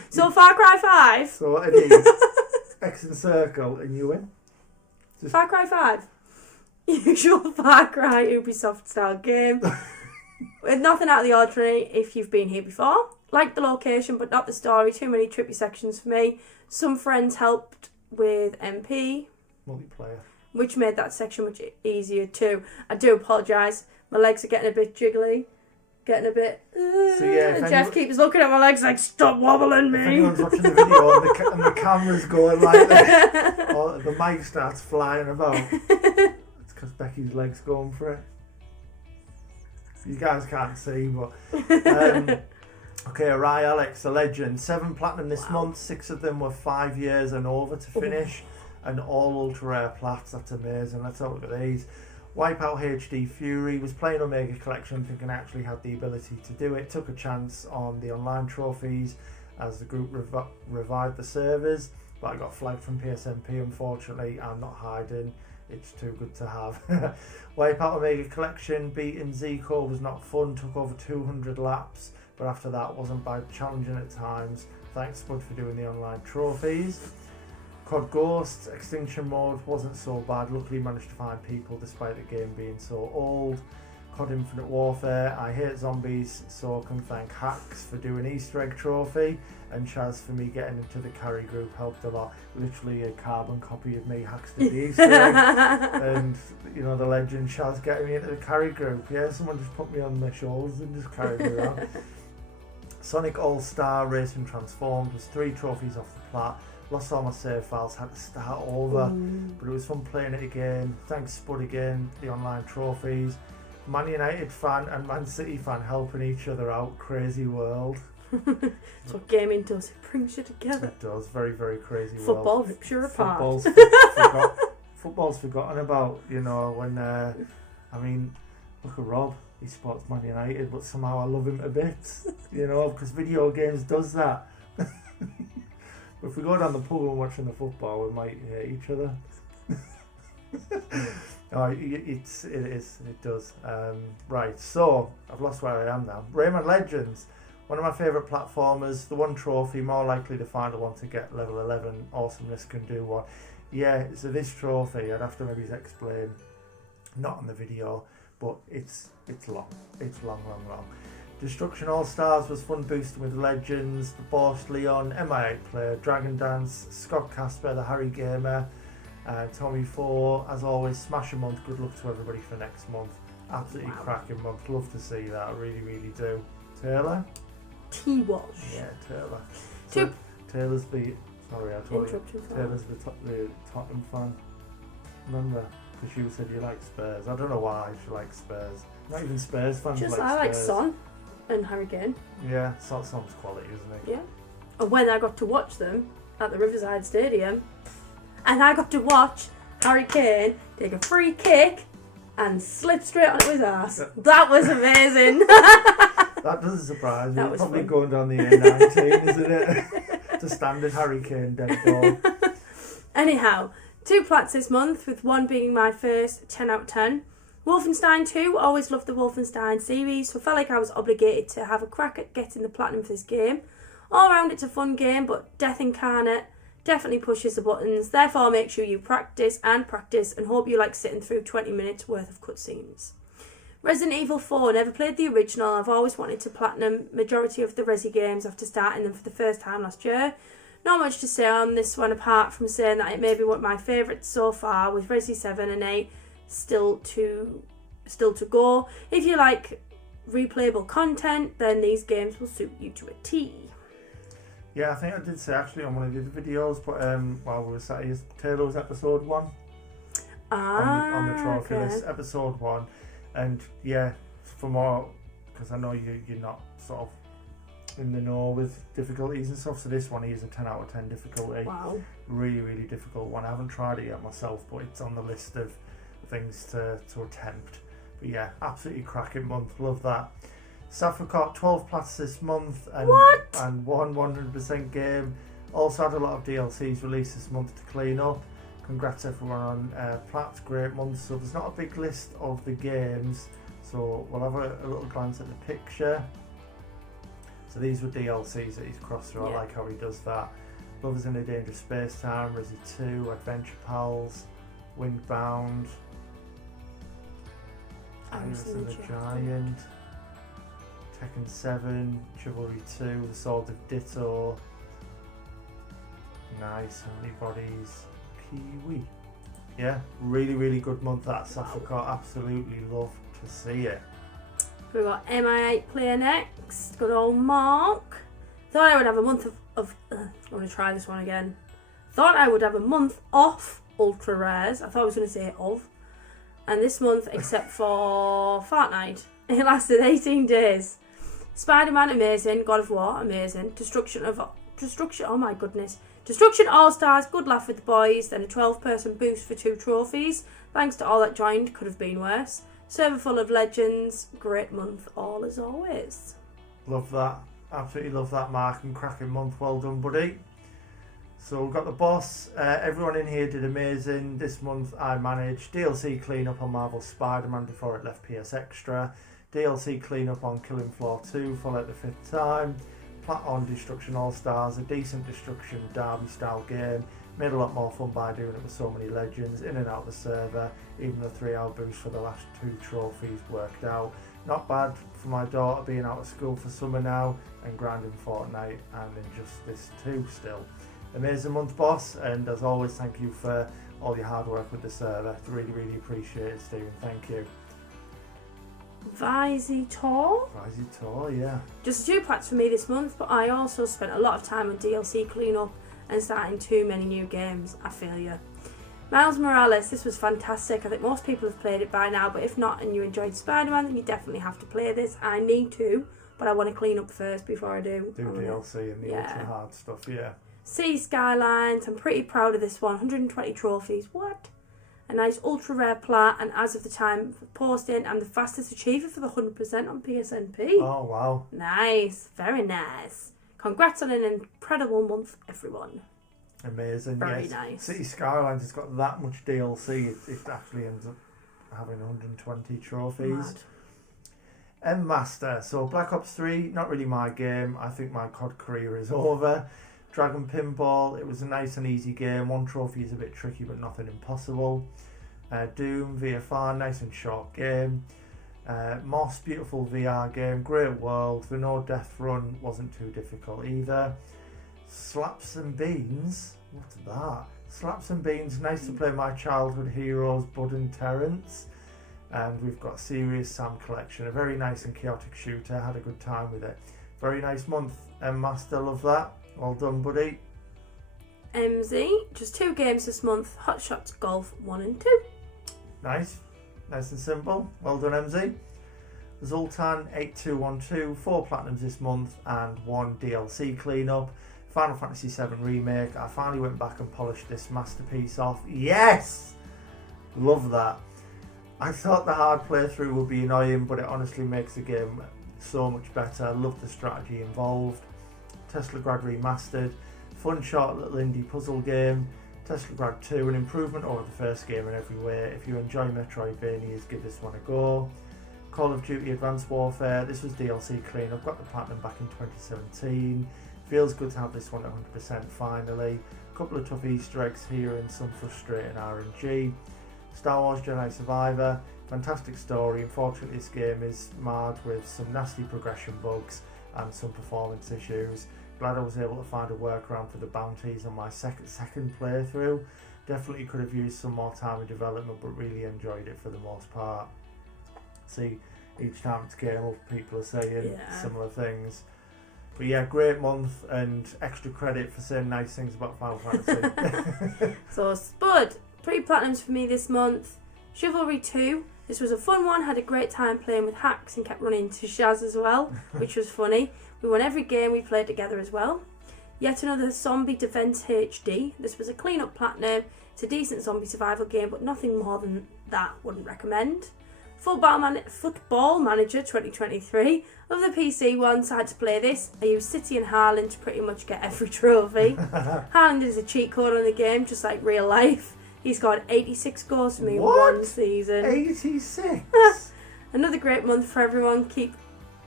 So Far Cry 5. So Eddie, X and circle, and you win. Far Cry 5. Usual Far Cry Ubisoft style game. With nothing out of the ordinary if you've been here before. Like the location but not the story. Too many trippy sections for me. Some friends helped with MP. Multiplayer. Which made that section much easier too. I do apologise. My legs are getting a bit jiggly. Getting a bit... Jeff keeps looking at my legs like, stop wobbling me. If anyone's watching the video and the camera's going like this, or the mic starts flying about, it's because Becky's leg's going for it. You guys can't see, but... okay, Ray Alex, a legend. 7 platinum this month. 6 of them were 5 years and over to finish. And all ultra rare plats. That's amazing. Let's have a look at these. Wipeout HD Fury. Was playing Omega Collection, thinking I actually had the ability to do it. Took a chance on the online trophies as the group revived the servers. But I got flagged from PSMP, unfortunately. I'm not hiding. It's too good to have. Wipeout Omega Collection. Beating Zico was not fun. Took over 200 laps. But after that, wasn't bad. Challenging at times. Thanks, Spud, for doing the online trophies. COD Ghosts, Extinction Mode wasn't so bad. Luckily managed to find people despite the game being so old. COD Infinite Warfare, I hate zombies, so can thank Hacks for doing Easter Egg Trophy, and Chaz for me getting into the carry group helped a lot. Literally a carbon copy of me, Hacks did the Easter egg, and the legend Chaz getting me into the carry group. Yeah, someone just put me on their shoulders and just carried me around. Sonic All-Star Racing Transformed was 3 trophies off the plat. Lost all my save files, had to start over, but it was fun playing it again. Thanks Spud again, the online trophies. Man United fan and Man City fan helping each other out, crazy world. That's what gaming does, it brings you together. It does, very, very crazy Football world. rips you apart. Football's forgotten about, you know, when, I mean, look at Rob, he supports Man United, but somehow I love him to bits, you know, because video games does that. If we go down the pub and watching the football, we might hate each other. No, it does. Right, so I've lost where I am now. Rayman Legends, one of my favourite platformers. The one trophy, more likely to find the one to get level 11. Awesomeness can do one. Yeah, so this trophy, I'd have to maybe explain, not on the video, but it's long. It's long. Destruction All-Stars was fun boosting with Legends, the Boss Leon, MI8 Player, Dragon Dance, Scott Casper, the Harry Gamer, Tommy 4. As always, smash a month. Good luck to everybody for next month. Absolutely cracking month. Love to see that. I really, really do. Taylor? T-Wash. Yeah, Taylor. So, Taylor's the... Sorry, I told you. Taylor's the Tottenham fan. Remember? Because you said you like Spurs. I don't know why she likes Spurs. Not even Spurs fans like Spurs. I like Son and Harry Kane. Yeah, Son's quality, isn't he? Yeah. And when I got to watch them at the Riverside Stadium, and I got to watch Harry Kane take a free kick and slip straight onto his ass. That was amazing. That doesn't surprise me. That was probably fun. Going down the A19, isn't it? It's a standard Harry Kane dead ball. Anyhow, 2 plats this month, with one being my first 10 out of 10. Wolfenstein 2, always loved the Wolfenstein series, so felt like I was obligated to have a crack at getting the platinum for this game. All round it's a fun game, but Death Incarnate definitely pushes the buttons, therefore make sure you practice and hope you like sitting through 20 minutes worth of cutscenes. Resident Evil 4, never played the original. I've always wanted to platinum majority of the Resi games after starting them for the first time last year. Not much to say on this one apart from saying that it may be one of my favourites so far, with Resi 7 and 8 still to go. If you like replayable content, then these games will suit you to a T. Yeah, I think I did say actually on one of the other videos, but while we were sat here, Taylor was episode 1 on the trophy list, episode 1, and yeah, for more, because I know you're not sort of in the know with difficulties and stuff, so this one is a 10 out of 10 difficulty. Wow. Really, really difficult one. I haven't tried it yet myself, but it's on the list of things to attempt. But yeah, absolutely cracking month. Love that. Saffricot, 12 plats this month and one 100% game. Also had a lot of DLCs released this month to clean up. Congrats everyone on plats, great month. So there's not a big list of the games, so we'll have a little glance at the picture. So these were DLCs that he's crossed through. I like how he does that. Lovers in a Dangerous Space Time, Resi 2, Adventure Pals, Windbound, Iris and the Giant, Tekken 7, Chivalry 2, The Sword of Ditto. Nice, how many bodies? Kiwi. Yeah, really, really good month that Saffricot. Absolutely love to see it. We've got MI8 Player next. Good old Mark. Thought I would have a month of I'm going to try this one again. Thought I would have a month off Ultra Rares. I thought I was going to say of. And this month, except for Fortnite, it lasted 18 days. Spider-Man, amazing. God of War, amazing. Destruction, oh my goodness. Destruction All-Stars, good laugh with the boys. Then a 12-person boost for 2 trophies. Thanks to all that joined, could have been worse. Server full of legends. Great month, all as always. Love that. Absolutely love that, Mark, and cracking month. Well done, buddy. So we've got the boss. Everyone in here did amazing. This month I managed DLC cleanup on Marvel Spider-Man before it left PS Extra. DLC cleanup on Killing Floor 2 for like the 5th time. Plat on Destruction All-Stars, a decent Destruction Derby style game. Made a lot more fun by doing it with so many legends in and out the server. Even the 3-hour boost for the last 2 trophies worked out. Not bad for my daughter being out of school for summer now and grinding Fortnite and Injustice 2 still. Amazing month, boss, and as always, thank you for all your hard work with the server. Really, really appreciate it, Stephen. Thank you. Visitor. Yeah. Just 2 packs for me this month, but I also spent a lot of time on DLC cleanup and starting too many new games. I feel you. Miles Morales, this was fantastic. I think most people have played it by now, but if not and you enjoyed Spider-Man, then you definitely have to play this. I need to, but I want to clean up first before I do. DLC and the ultra hard stuff, yeah. Sea Skylines, I'm pretty proud of this one. 120 trophies, what? A nice ultra rare plat, and as of the time of posting, I'm the fastest achiever for the 100% on PSNP. Oh, wow. Nice, very nice. Congrats on an incredible month, everyone. Amazing, Very nice. City Skylines has got that much DLC, it actually ends up having 120 trophies. Mad. M-Master, so Black Ops 3, not really my game. I think my COD career is over. Dragon Pinball, it was a nice and easy game. 1 trophy is a bit tricky, but nothing impossible. Doom, VFR, nice and short game. Moss, beautiful VR game, great world. The No Death Run wasn't too difficult either. Slaps and Beans, what's that? Slaps and Beans, nice to play my childhood heroes, Bud and Terrence. And we've got Serious Sam Collection, a very nice and chaotic shooter. Had a good time with it. Very nice month. Master, love that. Well done, buddy. MZ, just 2 games this month. Hot Shots Golf 1 and 2. Nice and simple. Well done, MZ. Zoltan 8212, 4 platinums this month and 1 DLC cleanup. Final Fantasy Seven Remake. I finally went back and polished this masterpiece off. Yes! Love that. I thought the hard playthrough would be annoying, but it honestly makes the game so much better. I love the strategy involved. Teslagrad Remastered. Fun short little indie puzzle game. Teslagrad 2, an improvement over the first game in every way. If you enjoy Metroidvanias, give this one a go. Call of Duty Advanced Warfare. This was DLC clean. I've got the platinum back in 2017. Feels good to have this one at 100% finally. A couple of tough Easter eggs here and some frustrating RNG. Star Wars Jedi Survivor. Fantastic story. Unfortunately, this game is marred with some nasty progression bugs and some performance issues. Glad I was able to find a workaround for the bounties on my second playthrough. Definitely could have used some more time in development, but really enjoyed it for the most part. See, each time it's game up, people are saying similar things. But yeah, great month and extra credit for saying nice things about Final Fantasy. So Spud, 3 platinums for me this month. Chivalry 2, this was a fun one, had a great time playing with hacks and kept running into Shaz as well, which was funny. We won every game we played together as well. Yet another Zombie Defense HD. This was a clean up platinum. It's a decent zombie survival game, but nothing more than that, wouldn't recommend. Football Manager 2023. Of the PC ones, I had to play this. I used City and Haaland to pretty much get every trophy. Haaland is a cheat code on the game, just like real life. He scored 86 goals for me in 1 season. 86? Another great month for everyone. Keep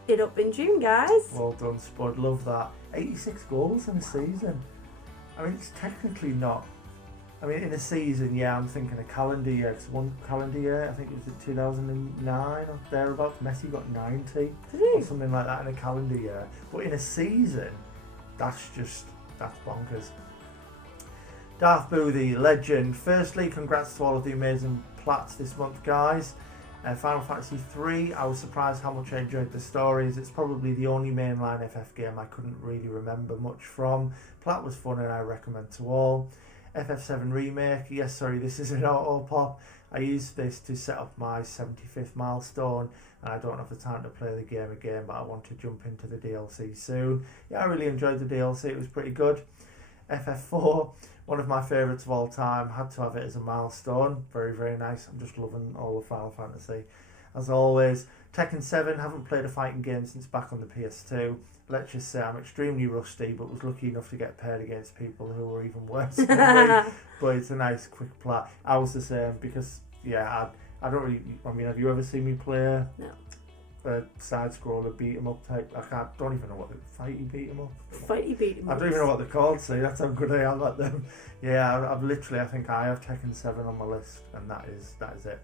it up in June, guys. Well done, Spud. Love that. 86 goals in a season. I mean, it's technically not. I mean, in a season, yeah, I'm thinking a calendar year. It's one calendar year, I think it was in 2009 or thereabouts. Messi got 90 or something like that in a calendar year. But in a season, that's bonkers. Darth Boo, the legend. Firstly, congrats to all of the amazing plats this month, guys. Final Fantasy 3, I was surprised how much I enjoyed the stories. It's probably the only mainline FF game I couldn't really remember much from. Plat was fun and I recommend to all. FF7 Remake, yes, sorry, this is an auto pop. I used this to set up my 75th milestone and I don't have the time to play the game again, but I want to jump into the DLC soon. Yeah, I really enjoyed the DLC, it was pretty good. FF4, one of my favourites of all time, had to have it as a milestone. Very, very nice. I'm just loving all of Final Fantasy. As always, Tekken 7, haven't played a fighting game since back on the PS2. Let's just say I'm extremely rusty, but was lucky enough to get paired against people who were even worse than me. But it's a nice, quick plat. I was the same because, yeah, I don't really... I mean, have you ever seen me play a side-scroller beat-em-up type? Don't even know what the... Fighty beat-em-up? Fighty beat-em-up. I don't even know what they're called, see, that's how good I am at them. Yeah, I've literally, I think I have Tekken 7 on my list, and that is it.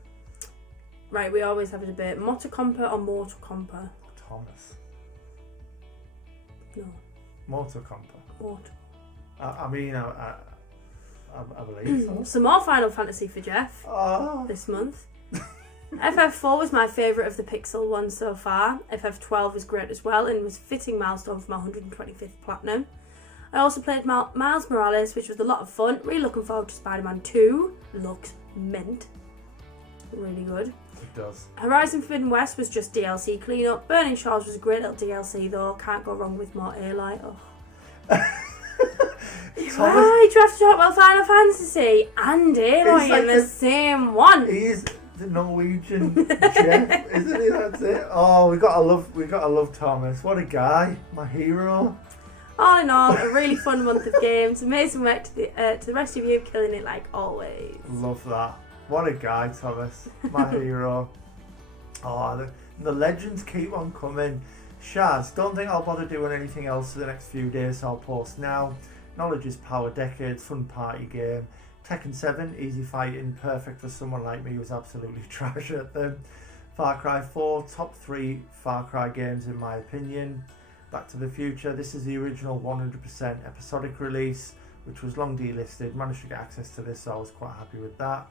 Right, we always have a debate. Motocompa or Mortal Compa? Thomas. No. Mortal Compa. Mortal. I mean, I believe so. Some more Final Fantasy for Jeff Oh. this month. FF4 was my favourite of the Pixel ones so far. FF12 was great as well and was a fitting milestone for my 125th platinum. I also played Miles Morales, which was a lot of fun. Really looking forward to Spider-Man 2. Looks mint. Really good. It does. Horizon Forbidden West was just DLC cleanup. Burning Shores was a great little DLC though. Can't go wrong with more A-Light. Oh. Why do you have to talk about Final Fantasy and A-Light in the same one? He's the Norwegian Jeff, isn't he? That's it. Oh, we gotta love Thomas. What a guy, my hero. All in all, a really fun month of games. Amazing work to the rest of you, killing it like always. Love that. What a guy, Thomas. My hero. Oh, the legends keep on coming. Shaz, don't think I'll bother doing anything else for the next few days, so I'll post now. Knowledge is power, decades, fun party game. Tekken 7, easy fighting, perfect for someone like me who's absolutely trash at them. Far Cry 4, top 3 Far Cry games in my opinion. Back to the Future, this is the original 100% episodic release, which was long delisted. Managed to get access to this, so I was quite happy with that.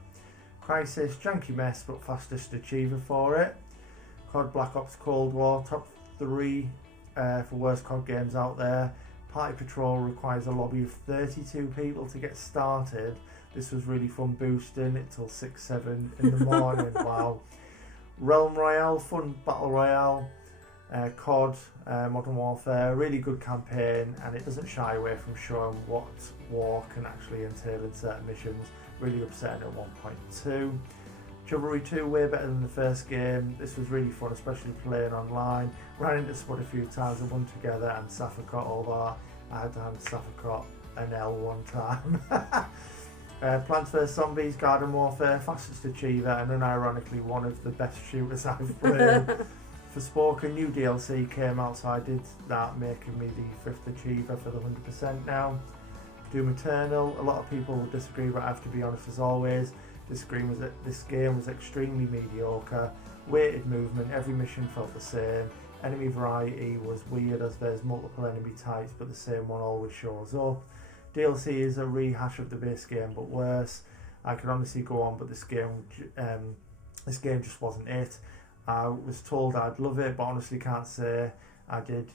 Crisis, janky mess, but fastest achiever for it. COD Black Ops Cold War, top 3 for worst COD games out there. Party Patrol requires a lobby of 32 people to get started. This was really fun boosting it till 6-7 in the morning. Wow. Realm Royale, fun battle royale. COD, Modern Warfare, really good campaign, and it doesn't shy away from showing what war can actually entail in certain missions. Really upsetting at 1.2. Chivalry 2, way better than the first game. This was really fun, especially playing online. Ran into Spud a few times and won together, and Safakot, although I had to hand Safakot an L one time. Plants vs Zombies, Garden Warfare, fastest achiever, and unironically one of the best shooters I've played. For Spoken, new DLC came out, so I did that, making me the 5th achiever for the 100% now. Doom Eternal, a lot of people will disagree, but I have to be honest as always. This game was extremely mediocre. Weighted movement, every mission felt the same. Enemy variety was weird as there's multiple enemy types, but the same one always shows up. DLC is a rehash of the base game, but worse. I could honestly go on, but this game just wasn't it. I was told I'd love it, but honestly can't say I did.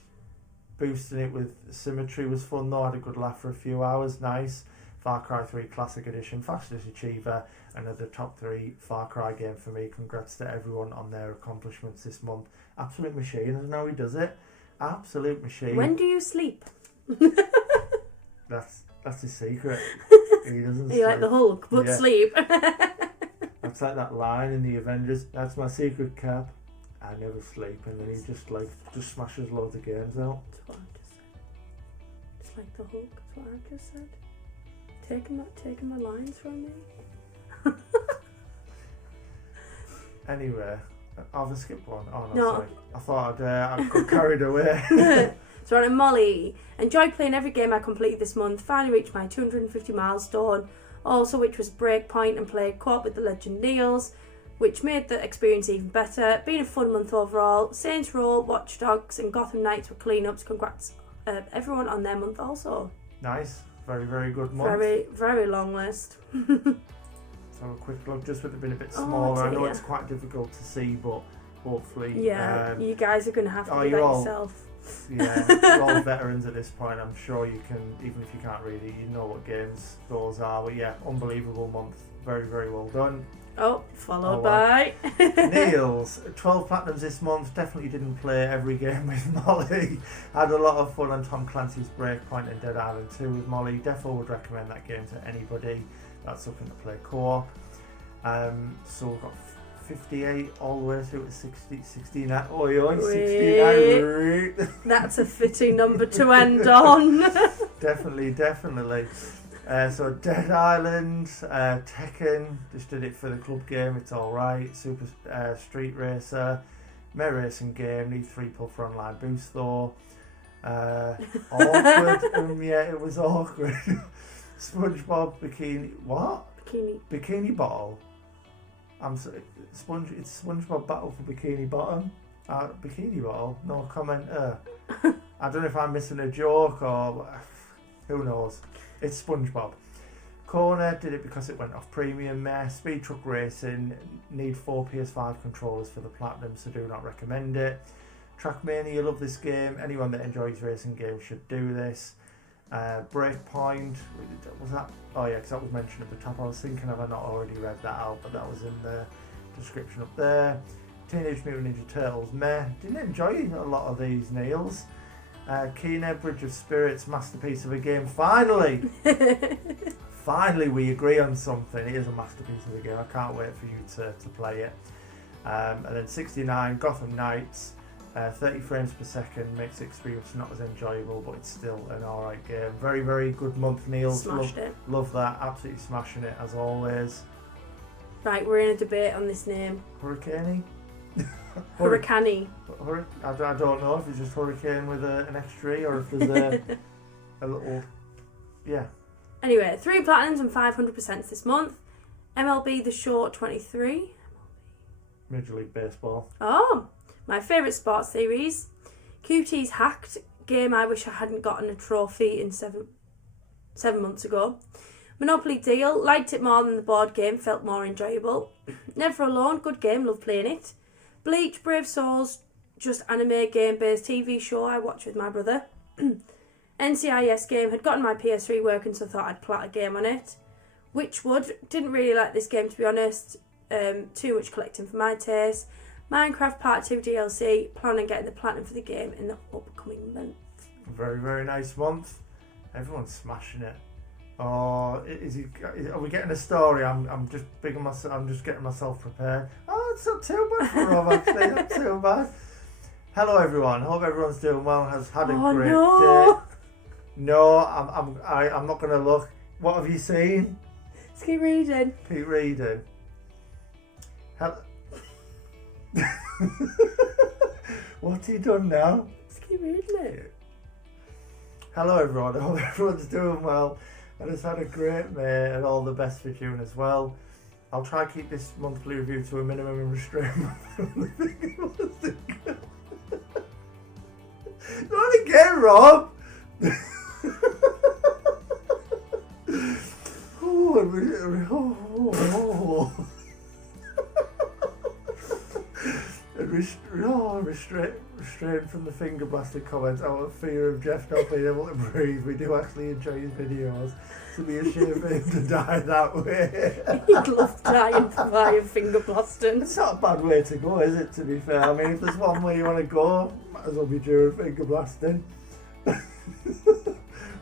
Boosting it with symmetry was fun though. I had a good laugh for a few hours. Nice. Far Cry 3 Classic Edition, fastest achiever, another top 3 Far Cry game for me. Congrats to everyone on their accomplishments this month. Absolute machine, isn't how he does it? Absolute machine. When do you sleep? That's his secret. He doesn't sleep. Like the Hulk, but sleep. That's like that line in the Avengers. That's my secret, Cap. I never sleep, and then he just smashes loads of games out. That's what I just said. It's like the Hulk. That's what I just said. Taking my lines from me. Anyway, I'll skip one. Oh no, sorry. I thought I got carried away. So on to Molly. Enjoyed playing every game I completed this month. Finally reached my 250 milestone. Also, which was Breakpoint, and played co-op with the legend Niels, which made the experience even better. Been a fun month overall. Saints Row, Watch Dogs, and Gotham Knights were cleanups. Congrats everyone on their month also. Nice. Very, very good month. Very, very long list. So a quick look, just with it being a bit smaller. I know it's quite difficult to see, but hopefully... Yeah, you guys are going to have to do that yourself. Yeah, you're all veterans at this point. I'm sure you can, even if you can't read it, you know what games those are. But yeah, unbelievable month. Very, very well done. Oh, followed by... Niels, 12 platinums this month. Definitely didn't play every game with Molly. Had a lot of fun on Tom Clancy's Breakpoint and Dead Island 2 with Molly. Definitely would recommend that game to anybody that's looking to play co-op. So we've got 58 all the way through to 69. Oh, 69. That's a fitting number to end on. Definitely. So Dead Island, Tekken, just did it for the club game, it's alright. Super Street Racer, Mere Racing game, need 3 pull for online boost though. Awkward, yeah, it was awkward. SpongeBob Bikini, what? Bikini Bottle. It's SpongeBob Battle for Bikini Bottom. Bikini Bottle? No comment. I don't know if I'm missing a joke or who knows. It's SpongeBob. Corner did it because it went off premium. Speed Truck Racing, need 4 PS5 controllers for the Platinum, so do not recommend it. Trackmania, love this game. Anyone that enjoys racing games should do this. Breakpoint, was that? Oh yeah, because that was mentioned at the top. I was thinking, have I not already read that out? But that was in the description up there. Teenage Mutant Ninja Turtles, didn't enjoy a lot of these, Niels. Kena, Bridge of Spirits, masterpiece of a game. Finally! Finally we agree on something. It is a masterpiece of a game. I can't wait for you to play it. And then 69, Gotham Knights. 30 frames per second makes the experience not as enjoyable, but it's still an alright game. Very, very good month, Niels. Smashed it. Love that. Absolutely smashing it, as always. Right, we're in a debate on this name. Hurricane? Hurricane. I don't know if it's just Hurricane with an extra E or if there's a little... Yeah. Anyway, 3 Platinums and 500% this month. MLB The Show 23. Major League Baseball. Oh, my favourite sports series. QT's Hacked. Game I wish I hadn't gotten a trophy in 7 months ago. Monopoly Deal. Liked it more than the board game. Felt more enjoyable. Never Alone. Good game. Love playing it. Bleach, Brave Souls. Just anime game based TV show I watch with my brother. NCIS game. Had gotten my PS3 working, so I thought I'd plat a game on it. Witchwood. Didn't really like this game, to be honest. Too much collecting for my taste. Minecraft Part 2 DLC. Plan on getting the platinum for the game in the upcoming month. Very, very nice month. Everyone's smashing it. Oh, are we getting a story? I'm just getting myself prepared. Oh, it's not too bad for Rob, actually. Not too bad. Hello, everyone. Hope everyone's doing well and has had a great day. No, I'm not going to look. What have you seen? Let's keep reading. Keep reading. What's he done now? Let's keep reading it. Hello everyone, I hope everyone's doing well and has had a great May and all the best for June as well. I'll try to keep this monthly review to a minimum and restrain Not again, Rob! Restrained from the finger blasted comments out of fear of Jeff not being able to breathe. We do actually enjoy his videos, so be ashamed for him to die that way. He'd love dying via finger blasting. It's not a bad way to go, is it, to be fair? I mean, if there's one way you want to go, might as well be during finger blasting. I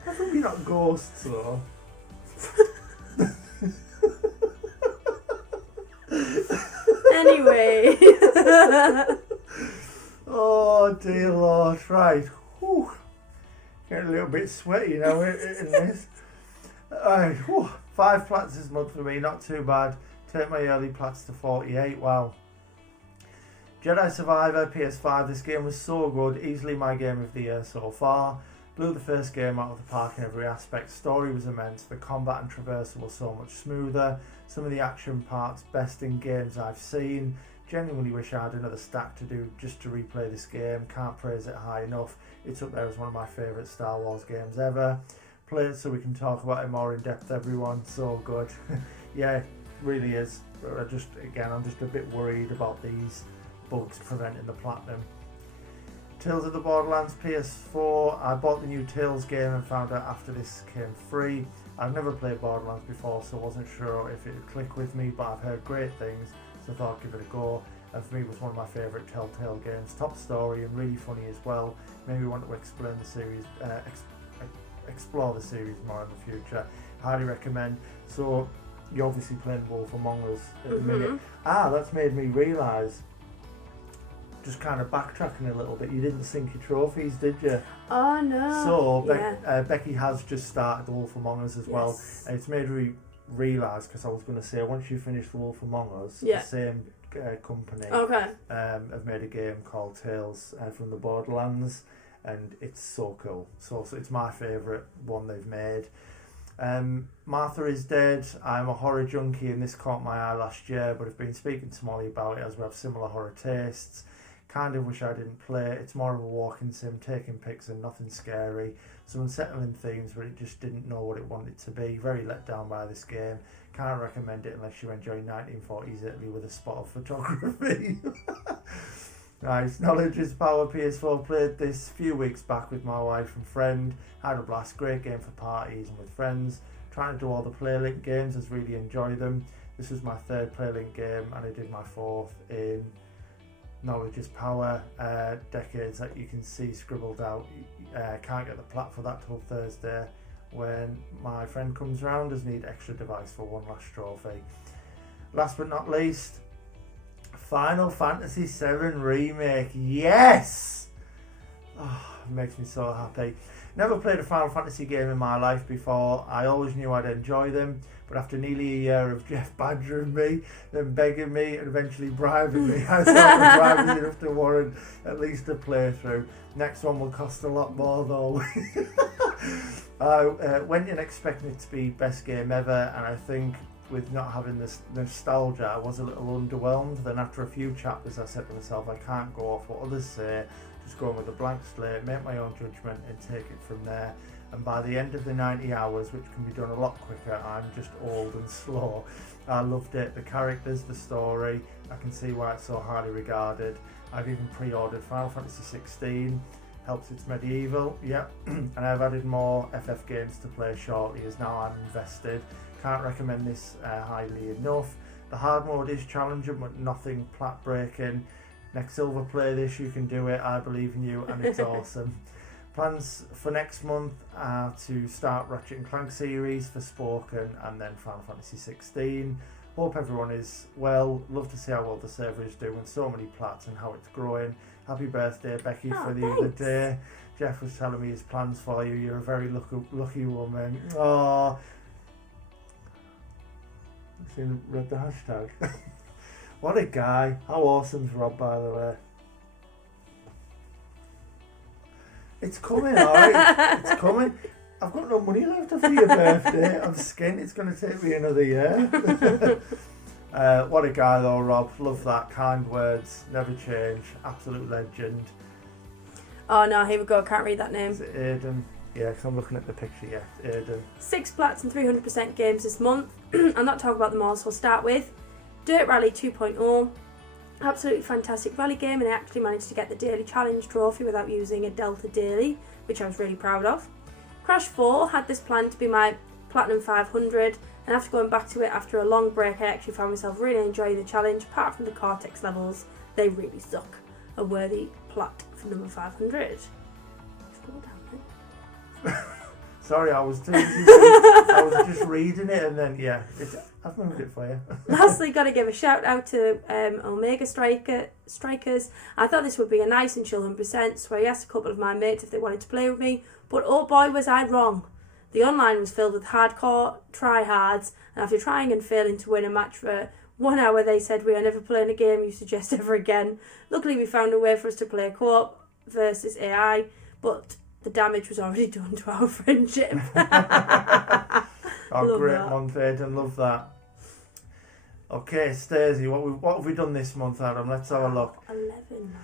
think you're not ghosts, though. Anyway. Oh dear Lord, right. Whew. Getting a little bit sweaty now in this. Alright, 5 plats this month for me, not too bad. Take my early plats to 48, wow. Jedi Survivor, PS5, this game was so good, easily my game of the year so far. Blew the first game out of the park in every aspect, story was immense, the combat and traversal was so much smoother, some of the action parts best in games I've seen. Genuinely wish I had another stack to do just to replay this game, can't praise it high enough. It's up there as one of my favourite Star Wars games ever. Play it so we can talk about it more in depth, everyone, so good. Yeah, it really is. I'm just a bit worried about these bugs preventing the platinum. Tales of the Borderlands PS4. I bought the new Tales game and found out after this came free. I've never played Borderlands before, so wasn't sure if it would click with me, but I've heard great things, so I thought I'd give it a go. And for me, it was one of my favourite Telltale games. Top story and really funny as well. Maybe want to explain the series, explore the series more in the future. Highly recommend. So you're obviously playing Wolf Among Us at the minute. That's made me realise, just kind of backtracking a little bit, you didn't sync your trophies, did you? Oh no. So Becky has just started The Wolf Among Us as well, and it's made me realise, because I was going to say, once you finish The Wolf Among Us, the same company have made a game called Tales from the Borderlands, and it's so cool. So it's my favourite one they've made. Martha is Dead. I'm a horror junkie and this caught my eye last year, but I've been speaking to Molly about it as we have similar horror tastes. Kind of wish I didn't play it. It's more of a walking sim, taking pics and nothing scary. Some unsettling themes, but it just didn't know what it wanted to be. Very let down by this game. Can't recommend it unless you enjoy 1940s Italy with a spot of photography. Nice. Knowledge is Power PS4. Played this a few weeks back with my wife and friend. Had a blast. Great game for parties and with friends. Trying to do all the PlayLink games. Has really enjoyed them. This was my third PlayLink game and I did my fourth in Knowledge is Power. Decades that you can see scribbled out. Can't get the plat for that till Thursday when my friend comes round. Does need extra device for one last trophy. Last but not least, Final Fantasy Seven Remake. Yes! Oh, it makes me so happy. Never played a Final Fantasy game in my life before. I always knew I'd enjoy them, but after nearly a year of Jeff badgering me, then begging me, and eventually bribing me, I thought the bribe was enough to warrant at least a playthrough. Next one will cost a lot more though. I went in expecting it to be best game ever, and I think with not having this nostalgia, I was a little underwhelmed. Then after a few chapters, I said to myself, I can't go off what others say. Just go in with a blank slate, make my own judgment and take it from there. And by the end of the 90 hours, which can be done a lot quicker, I'm just old and slow. I loved it, the characters, the story. I can see why it's so highly regarded. I've even pre-ordered Final Fantasy 16. Helps it's medieval, yep. And I've added more FF games to play shortly as now I'm invested. Can't recommend this highly enough. The hard mode is challenging but nothing plat breaking. Next Silver play this, you can do it, I believe in you and it's awesome. Plans for next month are to start Ratchet & Clank series for Spoken and then Final Fantasy 16. Hope everyone is well. Love to see how well the server is doing. So many plats and how it's growing. Happy birthday, Becky, for the other day. Jeff was telling me his plans for you. You're a very lucky woman. Oh, read the hashtag. What a guy. How awesome's Rob, by the way. It's coming, alright. It's coming. I've got no money left after your birthday. I'm skint. It's going to take me another year. What a guy though, Rob. Love that. Kind words. Never change. Absolute legend. Oh no, here we go. Can't read that name. Is it Aiden? Yeah, because I'm looking at the picture. Yeah, Aiden. 6 plats and 300% games this month. I'm not talking about them all, so I'll start with Dirt Rally 2.0. Absolutely fantastic rally game, and I actually managed to get the daily challenge trophy without using a Delta daily, which I was really proud of. Crash 4 had this planned to be my Platinum 500, and after going back to it after a long break, I actually found myself really enjoying the challenge. Apart from the Cortex levels, they really suck. A worthy plat for number 500. Scroll down then. Sorry, I was too busy. I was just reading it, and then I've moved it for you. Lastly, got to give a shout out to Omega Strikers. I thought this would be a nice and chill 100%, so I asked a couple of my mates if they wanted to play with me, but oh boy was I wrong. The online was filled with hardcore tryhards, and after trying and failing to win a match for 1 hour, they said we are never playing a game you suggest ever again. Luckily, we found a way for us to play co-op versus AI, but the damage was already done to our friendship. Oh, great month, Aiden. Love that. Okay, Stacey, what have we done this month, Adam? Let's have a look. 11.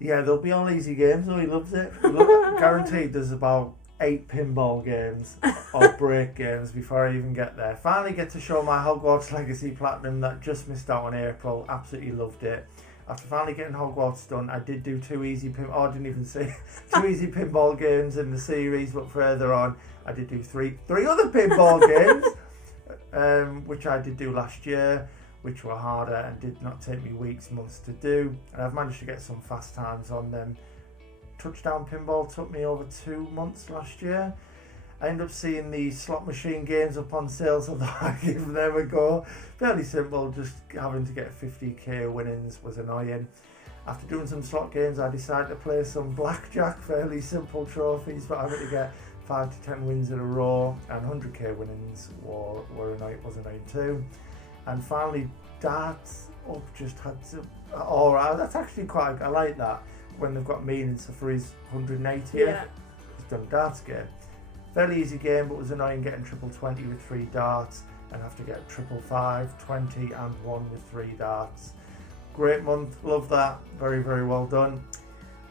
Yeah, there'll be all easy games, though. He loves it. Guaranteed there's about 8 pinball games or break games before I even get there. Finally get to show my Hogwarts Legacy Platinum that just missed out in April. Absolutely loved it. After finally getting Hogwarts done, I did do 2 easy I didn't even say 2 easy pinball games in the series, but further on, I did do three other pinball games, which I did do last year, which were harder and did not take me weeks, months to do. And I've managed to get some fast times on them. Touchdown Pinball took me over 2 months last year. I ended up seeing the slot machine games up on sale, so I give them a go. Fairly simple, just having to get 50k winnings was annoying. After doing some slot games, I decided to play some blackjack, fairly simple trophies, but having to get 5 to 10 wins in a row, and 100k winnings was annoying too. And finally, darts up just had to. Alright, that's actually quite. I like that when they've got meaning. So for his 180th, he's done darts game. Fairly easy game, but was annoying getting triple 20 with 3 darts, and have to get triple 5, 20, and 1 with 3 darts. great month. Love that. Very, very well done.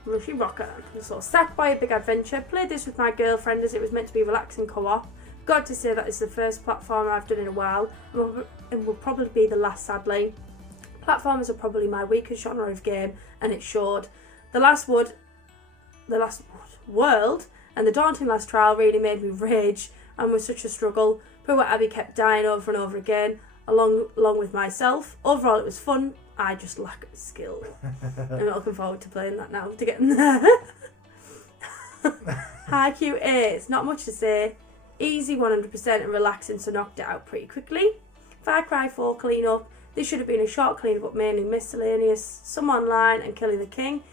Rushy Rocker. So, Sackboy: A Big Adventure. Played this with my girlfriend as it was meant to be relaxing co-op. Got to say that it's the first platformer I've done in a while and will probably be the last, sadly. Platformers are probably my weakest genre of game, and it showed. The Last World and the daunting last trial really made me rage and was such a struggle. Poor Abby kept dying over and over again, along with myself. Overall, it was fun. I just lack skill. I'm not looking forward to playing that now, to getting there. High Q8, not much to say. Easy 100% and relaxing, so knocked it out pretty quickly. Far Cry 4 clean-up. This should have been a short clean-up, but mainly miscellaneous. Some online and Killing the King.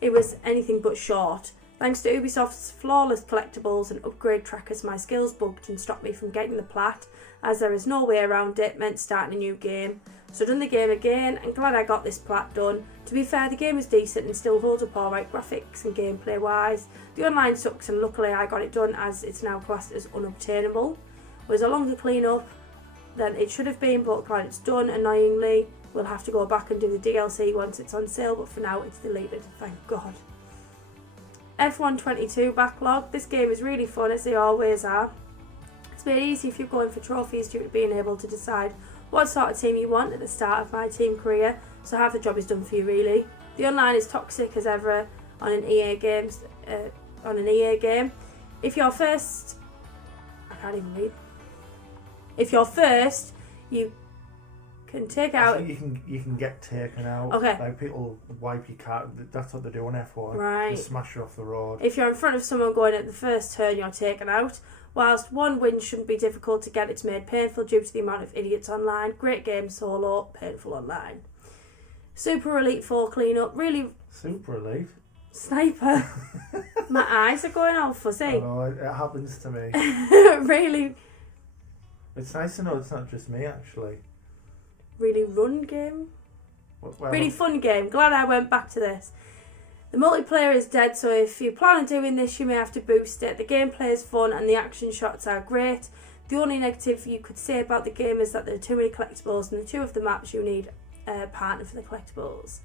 It was anything but short. Thanks to Ubisoft's flawless collectibles and upgrade trackers, my skills bugged and stopped me from getting the plat, as there is no way around it, meant starting a new game. So done the game again, and glad I got this plat done. To be fair, the game is decent and still holds up alright graphics and gameplay wise. The online sucks, and luckily I got it done as it's now classed as unobtainable. It was a longer clean up than it should have been, but glad it's done. Annoyingly, we'll have to go back and do the DLC once it's on sale, but for now it's deleted, thank God. F122 backlog. This game is really fun, as they always are. It's made easy if you're going for trophies due to being able to decide what sort of team you want at the start of my team career, so half the job is done for you really. The online is toxic as ever on an EA game. If you're first, I can't even read. If you're first, you can take out. I think you can get taken out. Okay. Like people wipe your car. That's what they do on F1. Right. They smash you off the road. If you're in front of someone going at the first turn, you're taken out. Whilst one win shouldn't be difficult to get, it's made painful due to the amount of idiots online. Great game solo, painful online. Super Elite 4 cleanup, really. Super Elite. Sniper. My eyes are going all fuzzy. I know, it happens to me. Really. It's nice to know it's not just me, actually. Really run game. Well, really fun game. Glad I went back to this. The multiplayer is dead, so if you plan on doing this, you may have to boost it. The gameplay is fun and the action shots are great. The only negative you could say about the game is that there are too many collectibles, and the two of the maps you need a partner for the collectibles.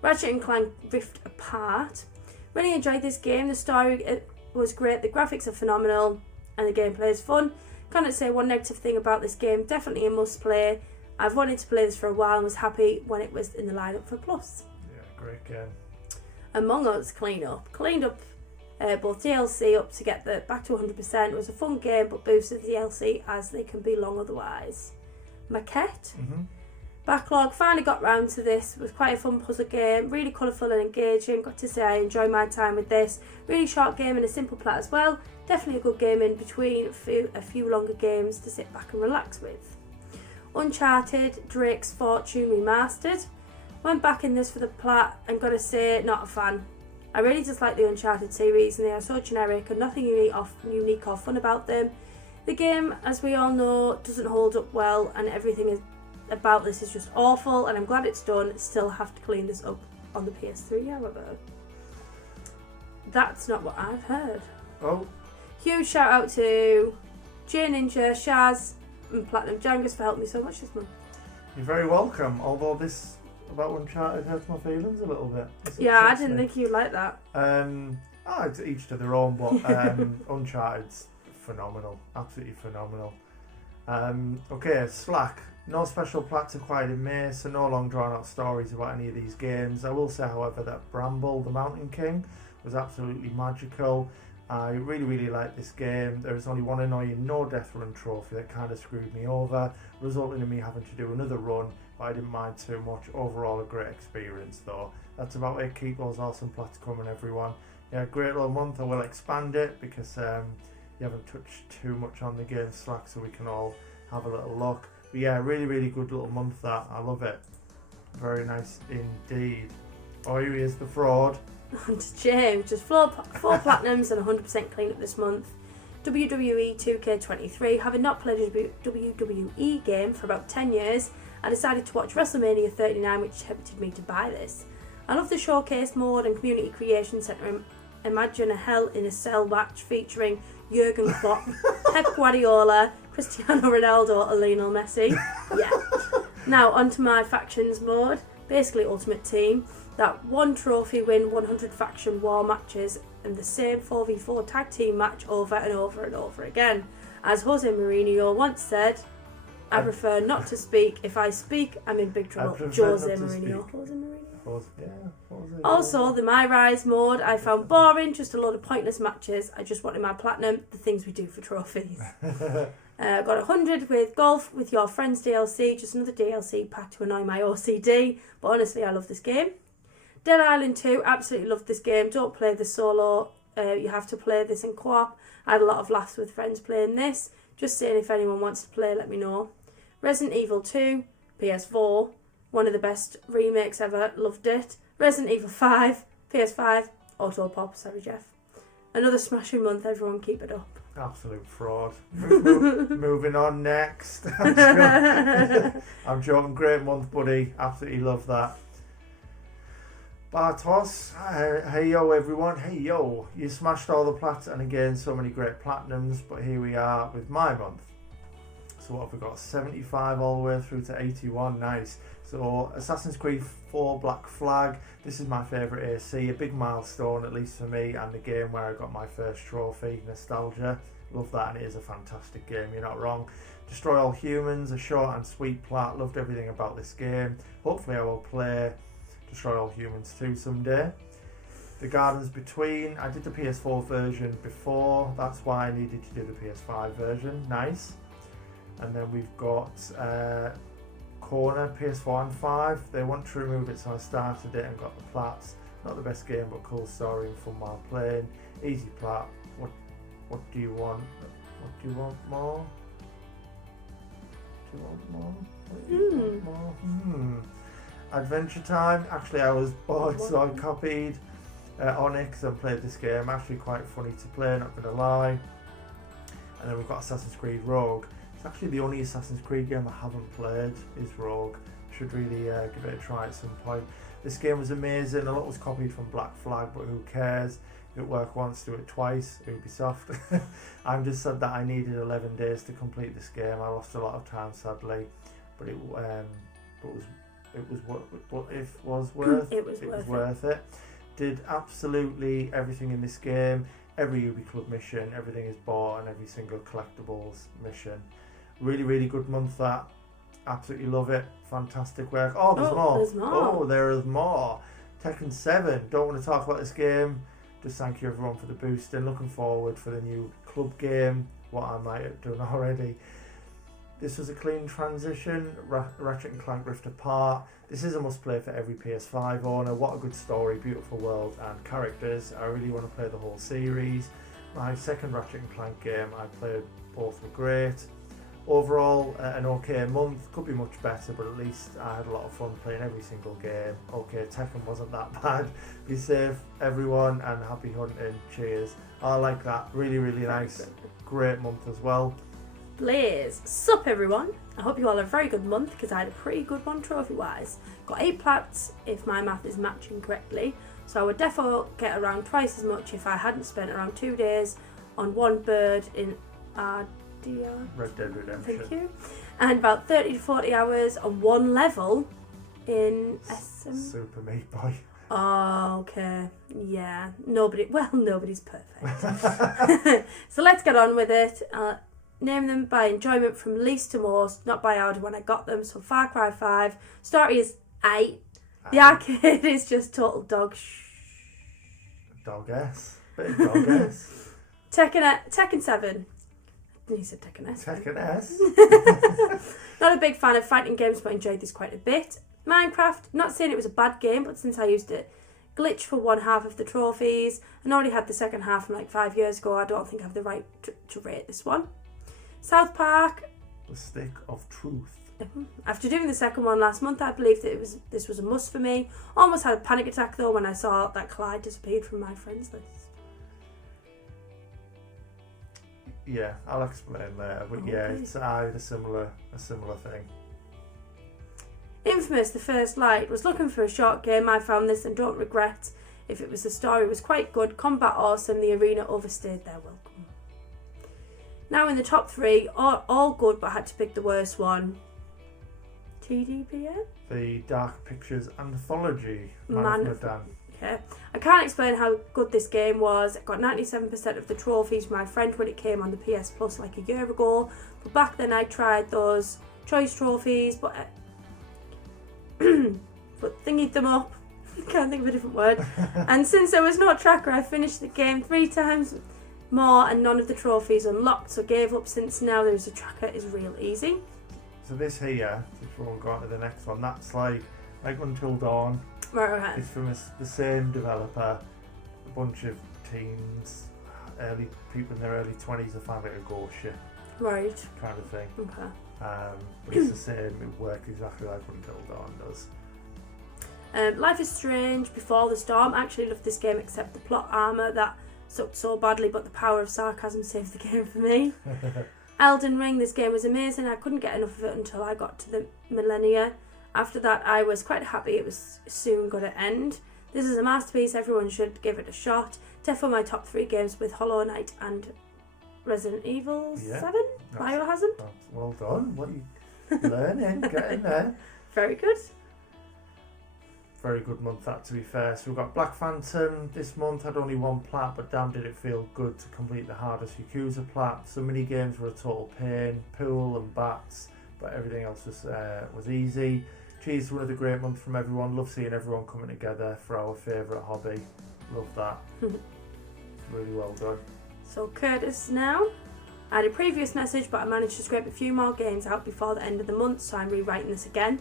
Ratchet & Clank Rift Apart. Really enjoyed this game. The story was great, the graphics are phenomenal, and the gameplay is fun. Can't say one negative thing about this game. Definitely a must play. I've wanted to play this for a while and was happy when it was in the lineup for Plus. Yeah, great game. Among Us cleaned up both DLC up to get the back to 100%. It was a fun game, but boosted the DLC as they can be long otherwise. Maquette. Backlog. Finally got round to this. It was quite a fun puzzle game, really colourful and engaging. Got to say I enjoyed my time with this. Really short game and a simple plat as well. Definitely a good game in between a few longer games to sit back and relax with. Uncharted Drake's Fortune Remastered. Went back in this for the plat and gotta say, not a fan. I really dislike the Uncharted series and they are so generic and nothing unique or fun about them. The game, as we all know, doesn't hold up well and everything about this is just awful, and I'm glad it's done. Still have to clean this up on the PS3, however. That's not what I've heard. Oh. Huge shout out to J Ninja, Shaz and Platinum Jangus for helping me so much this month. You're very welcome, although this about Uncharted hurts my feelings a little bit. Yeah, I didn't think you'd like that. It's each to their own, but Uncharted's phenomenal, absolutely phenomenal. Okay, Slack. No special plats acquired in May, so no long drawn out stories about any of these games. I will say, however, that Bramble, the Mountain King, was absolutely magical. I really liked this game. There is only one annoying no death run trophy that kind of screwed me over, resulting in me having to do another run, but I didn't mind too much. Overall, a great experience though. That's about it. Keep those awesome plats coming, everyone. Yeah, great little month. I will expand it because you haven't touched too much on the game Slack, so we can all have a little look. But yeah, really good little month that. I love it. Very nice indeed. Oh, here he is, the fraud. On to James. Just 4 platinums and 100% clean up this month. WWE 2K23. Having not played a WWE game for about 10 years, I decided to watch WrestleMania 39, which tempted me to buy this. I love the showcase mode and community creation centre. Imagine a Hell in a Cell match featuring Jurgen Klopp, Pep Guardiola, Cristiano Ronaldo or Lionel Messi. Yeah. Now onto my factions mode. basically Ultimate Team, that one trophy win 100 faction war matches and the same 4v4 tag team match over and over and over again. As Jose Mourinho once said, I prefer not to speak. If I speak, I'm in big trouble. Jose Mourinho. Also, the My Rise mode I found boring, just a load of pointless matches. I just wanted my platinum, the things we do for trophies. Got 100 with Golf with Your Friends DLC, just another DLC pack to annoy my OCD. But honestly, I love this game. Dead Island 2, absolutely love this game. Don't play this solo. You have to play this in co-op. I had a lot of laughs with friends playing this. Just saying, if anyone wants to play, let me know. Resident Evil 2, PS4, one of the best remakes ever, loved it. Resident Evil 5, PS5, Auto Pop, sorry Jeff. Another smashing month, everyone keep it up. Absolute fraud. Moving on next. I'm joking, great month, buddy. Absolutely love that. Bartos, hey yo everyone, hey yo. You smashed all the plats and again so many great platinums, but here we are with my month. So what have we got? 75 all the way through to 81, nice. So Assassin's Creed 4 Black Flag, this is my favourite AC, a big milestone at least for me, and the game where I got my first trophy, nostalgia. Love that, and it is a fantastic game, you're not wrong. Destroy All Humans, a short and sweet plat, loved everything about this game. Hopefully I will play Destroy All Humans 2 someday. The Gardens Between, I did the PS4 version before, that's why I needed to do the PS5 version, nice. And then we've got Corner, PS4 and 5. They want to remove it, so I started it and got the plats. Not the best game, but cool story and fun while playing. Easy plat. What do you want? What do you want more? Do you want more? What do you want more? Adventure Time. Actually, I was bored, so I copied Onyx and played this game. Actually, quite funny to play, not gonna lie. And then we've got Assassin's Creed Rogue. It's actually the only Assassin's Creed game I haven't played is Rogue. Should really give it a try at some point. This game was amazing. A lot was copied from Black Flag, but who cares? If it worked once, do it twice. Ubisoft. I'm just sad that I needed 11 days to complete this game. I lost a lot of time, sadly, but it was worth it. Did absolutely everything in this game. Every Ubi Club mission, everything is bought, and every single collectibles mission. Really, really good month that. Absolutely love it. Fantastic work. Oh, there's more. There's more. Oh, there is more. Tekken 7. Don't want to talk about this game. Just thank you everyone for the boost and looking forward for the new club game. What I might have done already. This was a clean transition. Ratchet and Clank Rift Apart. This is a must play for every PS5 owner. What a good story, beautiful world and characters. I really want to play the whole series. My second Ratchet and Clank game, I played, both were great. Overall, an okay month. Could be much better, but at least I had a lot of fun playing every single game. Okay, Tekken wasn't that bad. Be safe, everyone, and happy hunting. Cheers. I like that. Really, really nice. Great month as well. Blaze. Sup everyone. I hope you all had a very good month because I had a pretty good one trophy wise. Got 8 plats if my math is matching correctly. So I would definitely get around twice as much if I hadn't spent around 2 days on one bird in Red Dead Redemption. Thank you. And about 30 to 40 hours on one level in SM. Super Meat Boy. Oh, okay. Yeah. Nobody's perfect. So let's get on with it. Name them by enjoyment from least to most, not by order when I got them. So Far Cry 5. Story is 8. The arcade is just total dog Dog-ass. Bit of dog-ass. Tekken 7. He said Tekken S. Tekken S. Not a big fan of fighting games, but enjoyed this quite a bit. Minecraft, not saying it was a bad game, but since I used it glitch for one half of the trophies and already had the second half from like 5 years ago, I don't think I have the right to rate this one. South Park. The Stick of Truth. After doing the second one last month, I believed that this was a must for me. Almost had a panic attack though when I saw that Clyde disappeared from my friends list. Yeah, I'll explain later, but yeah, it's a similar thing. Infamous, The First Light. Was looking for a short game. I found this and don't regret. If it was the story, was quite good. Combat awesome. The arena overstayed their welcome. Now in the top 3, all good, but I had to pick the worst one. TDPN? The Dark Pictures Anthology. Man of Medan. Okay. I can't explain how good this game was. I got 97% of the trophies from my friend when it came on the PS Plus like a year ago. But back then I tried those choice trophies, but thingied them up. Can't think of a different word. And since there was no tracker, I finished the game 3 times more and none of the trophies unlocked, so gave up. Since now there's a tracker is real easy. So this here, before we go on to the next one, that's like Until Dawn. Right. It's from the same developer. A bunch of teens, people in their early 20s that found it a ghost ship. Right. Kind of thing. Okay. But it's the same, it works exactly like Until Dawn does. Life is Strange, Before the Storm. I actually loved this game except the plot armour that sucked so badly, but the power of sarcasm saved the game for me. Elden Ring, this game was amazing. I couldn't get enough of it until I got to the millennia. After that I was quite happy it was soon going to end. This is a masterpiece, everyone should give it a shot. Definitely my top 3 games with Hollow Knight and Resident Evil 7? Biohazard? Well done, what are you learning? Getting there. Very good. Very good month that, to be fair. So we've got Black Phantom this month. Had only 1 plat, but damn did it feel good to complete the hardest Yakuza plat. So many games were a total pain, pool and bats, but everything else was easy. Cheers to another great month from everyone. Love seeing everyone coming together for our favourite hobby. Love that. Really well done. So Curtis now. I had a previous message, but I managed to scrape a few more games out before the end of the month, so I'm rewriting this again.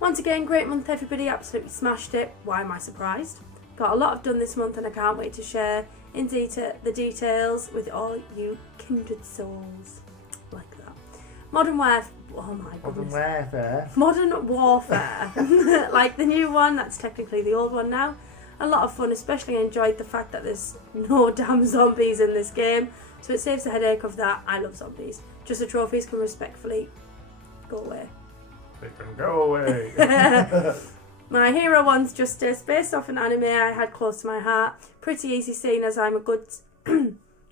Once again, great month everybody, absolutely smashed it. Why am I surprised? Got a lot done this month and I can't wait to share in the details with all you kindred souls. Like that. Modern Warfare. Oh my goodness. Modern Warfare. Like the new one, that's technically the old one now. A lot of fun, especially enjoyed the fact that there's no damn zombies in this game. So it saves the headache of that. I love zombies. Just the trophies can respectfully go away. They can go away. My hero one's Justice, based off an anime I had close to my heart. Pretty easy seeing as I'm a good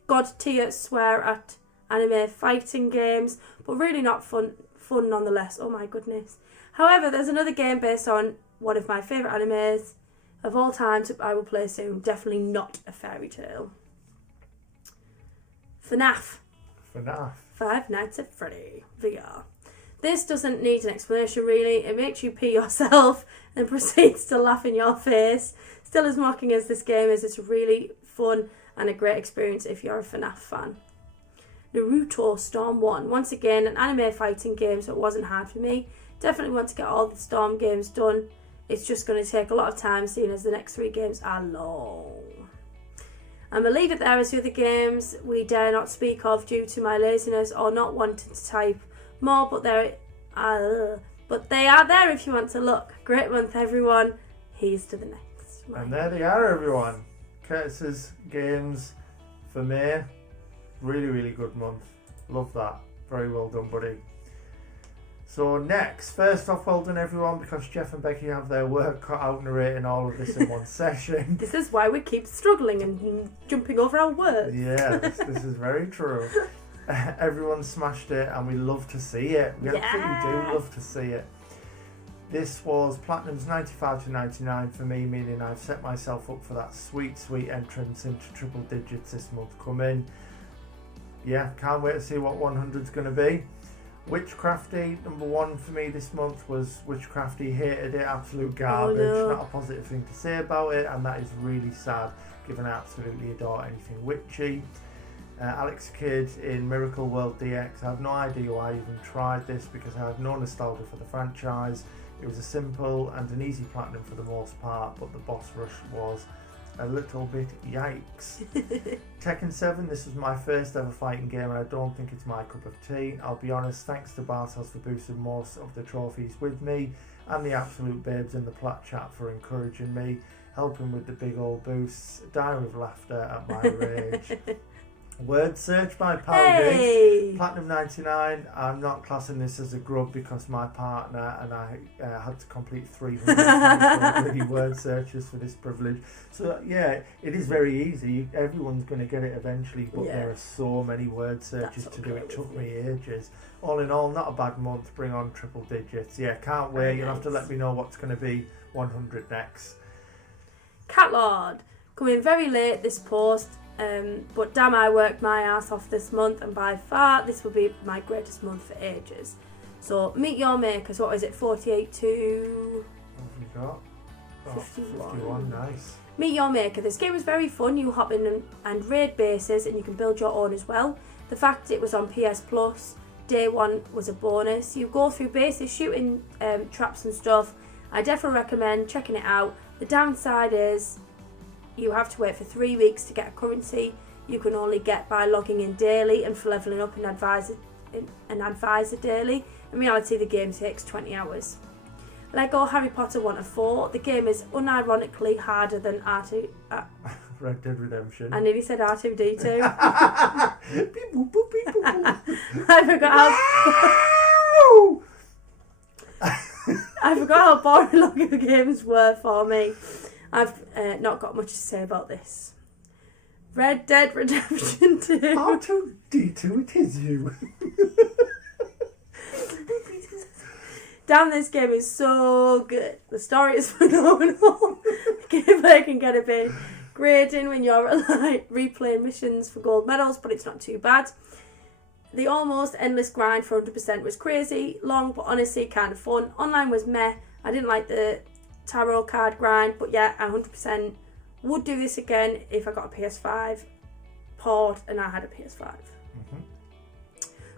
god tier swear at anime fighting games, but really not fun nonetheless. Oh my goodness. However, there's another game based on one of my favourite animes of all time I will play soon. Definitely not a fairy tale. FNAF. Five Nights at Freddy VR. This doesn't need an explanation really. It makes you pee yourself and proceeds to laugh in your face. Still as mocking as this game is, it's really fun and a great experience if you're a FNAF fan. Naruto Storm 1. Once again, an anime fighting game, so it wasn't hard for me. Definitely want to get all the Storm games done. It's just going to take a lot of time, seeing as the next 3 games are long. I'm going to leave it there as the other games we dare not speak of due to my laziness or not wanting to type more, but they are there if you want to look. Great month everyone. Here's to the next. Right. And there they are everyone. Curtis's games for me. Really, really good month. Love that. Very well done, buddy. So next, first off, well done everyone, because Jeff and Becky have their work cut out narrating all of this in one session. This is why we keep struggling and jumping over our words. Yeah, this is very true. Everyone smashed it and we love to see it. We absolutely do love to see it. This was Platinum's 95 to 99 for me, meaning I've set myself up for that sweet, sweet entrance into triple digits this month coming. Yeah, can't wait to see what 100's going to be. Witchcrafty, number 1 for me this month was Witchcrafty. Hated it, absolute garbage. Oh, no. Not a positive thing to say about it, and that is really sad, given I absolutely adore anything witchy. Alex Kidd in Miracle World DX. I have no idea why I even tried this, because I have no nostalgia for the franchise. It was a simple and an easy platinum for the most part, but the boss rush was a little bit yikes. Tekken 7, this was my first ever fighting game and I don't think it's my cup of tea. I'll be honest, thanks to Bartos for boosting most of the trophies with me, and the absolute babes in the plat chat for encouraging me, helping with the big old boosts, dying with laughter at my rage. Word search by Power Games. Platinum 99. I'm not classing this as a grub because my partner and I had to complete 300 word searches for this privilege. So yeah, it is very easy. Everyone's going to get it eventually, but there are so many word searches to do. It took me ages. All in all, not a bad month. Bring on triple digits. Yeah, can't wait. You'll have to let me know what's going to be 100 next. Catlord. Coming very late this post. But damn, I worked my ass off this month, and by far this will be my greatest month for ages. So meet your makers. What is it? 48 to What have we got? 51. Nice. Meet your maker. This game was very fun. You hop in and raid bases, and you can build your own as well. The fact it was on PS Plus day one was a bonus. You go through bases, shooting traps and stuff. I definitely recommend checking it out. The downside is you have to wait for 3 weeks to get a currency you can only get by logging in daily and for leveling up an advisor daily. In reality, the game takes 20 hours. Lego Harry Potter 1 to 4. The game is unironically harder than R2... Red Dead Redemption. I nearly said R2-D2. I forgot how boring Lego games were for me. I've not got much to say about this. Red Dead Redemption 2. R2-D2, it is you. Damn, this game is so good. The story is phenomenal. The gameplay can get a bit grating when you're like replaying missions for gold medals, but it's not too bad. The almost endless grind for 100% was crazy, long, but honestly kind of fun. Online was meh. I didn't like the tarot card grind, but yeah, I 100% would do this again if I got a PS5 port and I had a PS5.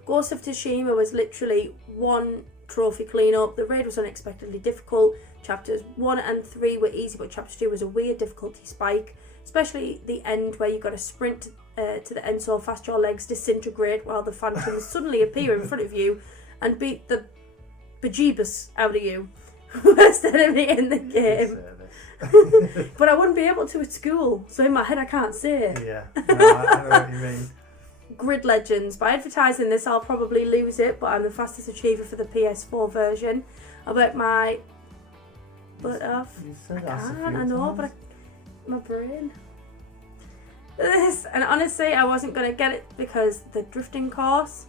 Ghost of Tsushima was literally one trophy cleanup. The raid was unexpectedly difficult. Chapters 1 and 3 were easy, but chapter 2 was a weird difficulty spike, especially the end where you got to sprint to the end so fast your legs disintegrate while the phantoms suddenly appear in front of you and beat the bejeebus out of you. Worst enemy in the game. But I wouldn't be able to at school, so in my head I can't say it. Yeah, no, I know what you mean. Grid Legends. By advertising this, I'll probably lose it, but I'm the fastest achiever for the PS4 version. I worked my butt off. I can't, I know, but my brain. This, and honestly, I wasn't going to get it because the drifting course,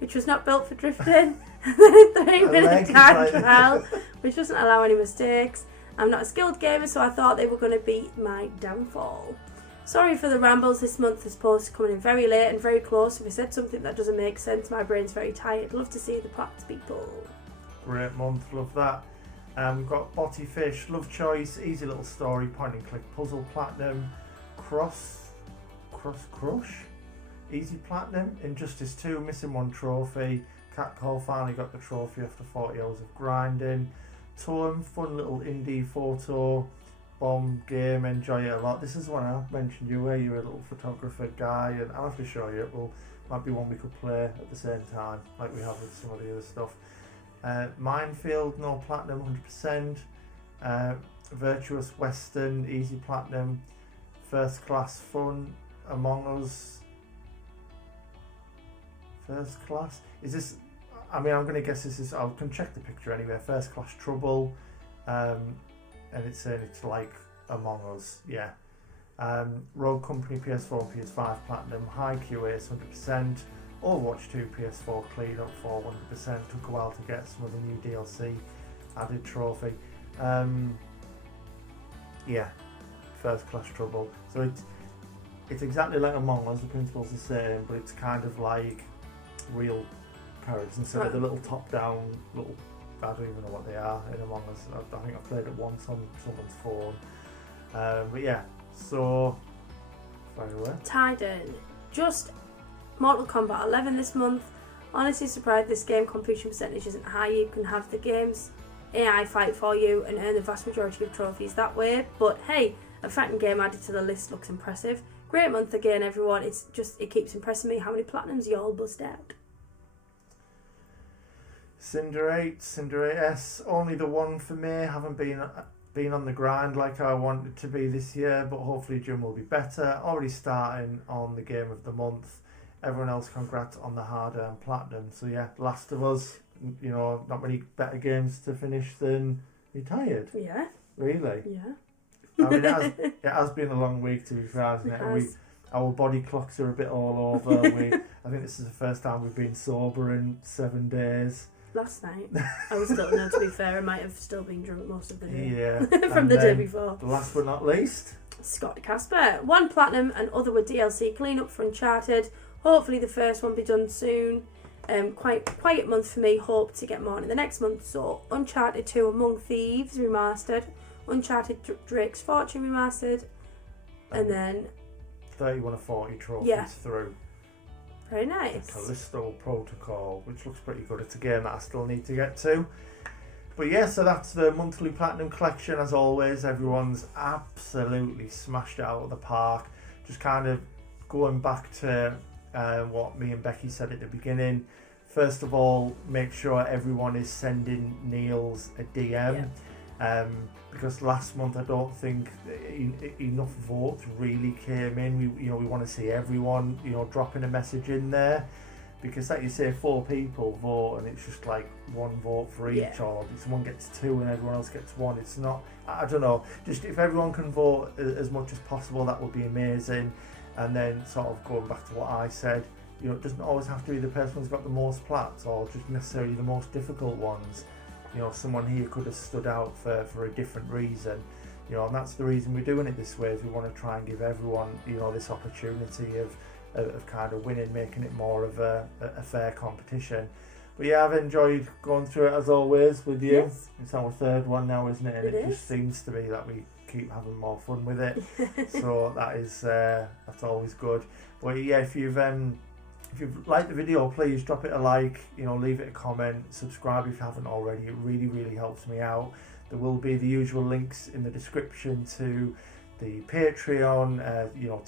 which was not built for drifting, and then a 3-minute time trial, which doesn't allow any mistakes. I'm not a skilled gamer, so I thought they were going to be my downfall. Sorry for the rambles this month. This post coming in very late and very close. If I said something that doesn't make sense, my brain's very tired. Love to see the plots, people. Great month, love that. We've got Botty Fish, Love Choice, easy little story, point and click puzzle, platinum, Crush, easy platinum, Injustice 2, missing 1 trophy, Catcall finally got the trophy after 40 hours of grinding, Toem, fun little indie photo, bomb game, enjoy it a lot. This is one I mentioned you where you're a little photographer guy, and I'll have to show you. Might be one we could play at the same time, like we have with some of the other stuff. Minefield, no platinum, 100%. Virtuous Western, easy platinum. First Class Fun, Among Us. First Class? Is this... I mean, I'm going to guess this is... I can check the picture anyway. First Class Trouble. And it's saying it's like Among Us. Yeah. Rogue Company, PS4 and PS5 platinum. High QA, 100%. Overwatch 2 PS4 clean up for 100%. Took a while to get some of the new DLC added trophy. Yeah, First Class Trouble. So it's exactly like Among Us. The principle's the same, but it's kind of like real characters instead of the little top-down little. I don't even know what they are in Among Us. I think I played it once on someone's phone. But yeah, so fire away. Titan. Just Mortal Kombat 11 this month. Honestly surprised this game completion percentage isn't high. You can have the game's AI fight for you and earn the vast majority of trophies that way. But hey, a fighting game added to the list looks impressive. Great month again, everyone. It keeps impressing me how many platinums y'all bust out. Cinder 8, Cinder 8S, only the one for me. Haven't been been on the grind like I wanted to be this year, but hopefully June will be better. Already starting on the game of the month. Everyone else, congrats on the hard earned platinum. So yeah, Last of Us, you know, not many better games to finish than Retired. Yeah. Really? Yeah. I mean, it has been a long week, to be fair, hasn't it? Our body clocks are a bit all over. I think this is the first time we've been sober in 7 days. Last night, I was still, no, to be fair, I might have still been drunk most of the day. Yeah. From the day before. Last but not least, Scott Casper. 1 platinum and other with DLC cleanup for Uncharted. Hopefully the first one be done soon. Quite quiet month for me. Hope to get more in the next month. So Uncharted 2 Among Thieves remastered. Uncharted Drake's Fortune remastered. And then 31 of 40 trophies through. Very nice. Callisto Protocol, which looks pretty good. It's a game that I still need to get to. But yeah, so that's the monthly platinum collection. As always, everyone's absolutely smashed it out of the park. Just kind of going back to what me and Becky said at the beginning. First of all, make sure everyone is sending Niels a DM. Because last month I don't think enough votes really came in. We want to see everyone, dropping a message in there, because like you say, 4 people vote and it's just like 1 vote for each, or someone gets 2 and everyone else gets 1. It's not, I don't know, just if everyone can vote as much as possible, that would be amazing. And then sort of going back to what I said, it doesn't always have to be the person who's got the most plats or just necessarily the most difficult ones. Someone here could have stood out for a different reason, and that's the reason we're doing it this way, is we want to try and give everyone, this opportunity of kind of winning, making it more of a fair competition. But yeah, I've enjoyed going through it as always with you. Yes. It's our 3rd one now, isn't it? And It just seems to be that we keep having more fun with it. So that's always good. But yeah, if you've liked the video, please drop it a like, leave it a comment, subscribe if you haven't already. It really, really helps me out. There will be the usual links in the description to the Patreon,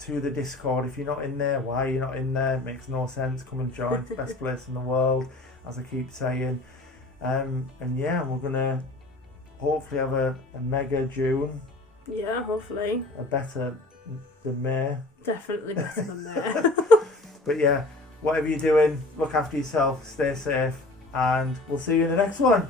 to the Discord. If you're not in there, why are you not in there? It makes no sense. Come and join. It's the best place in the world, as I keep saying. And yeah, we're going to hopefully have a mega June. Yeah, hopefully. A better than May. Definitely better than May. But yeah, whatever you're doing, look after yourself, stay safe, and we'll see you in the next one.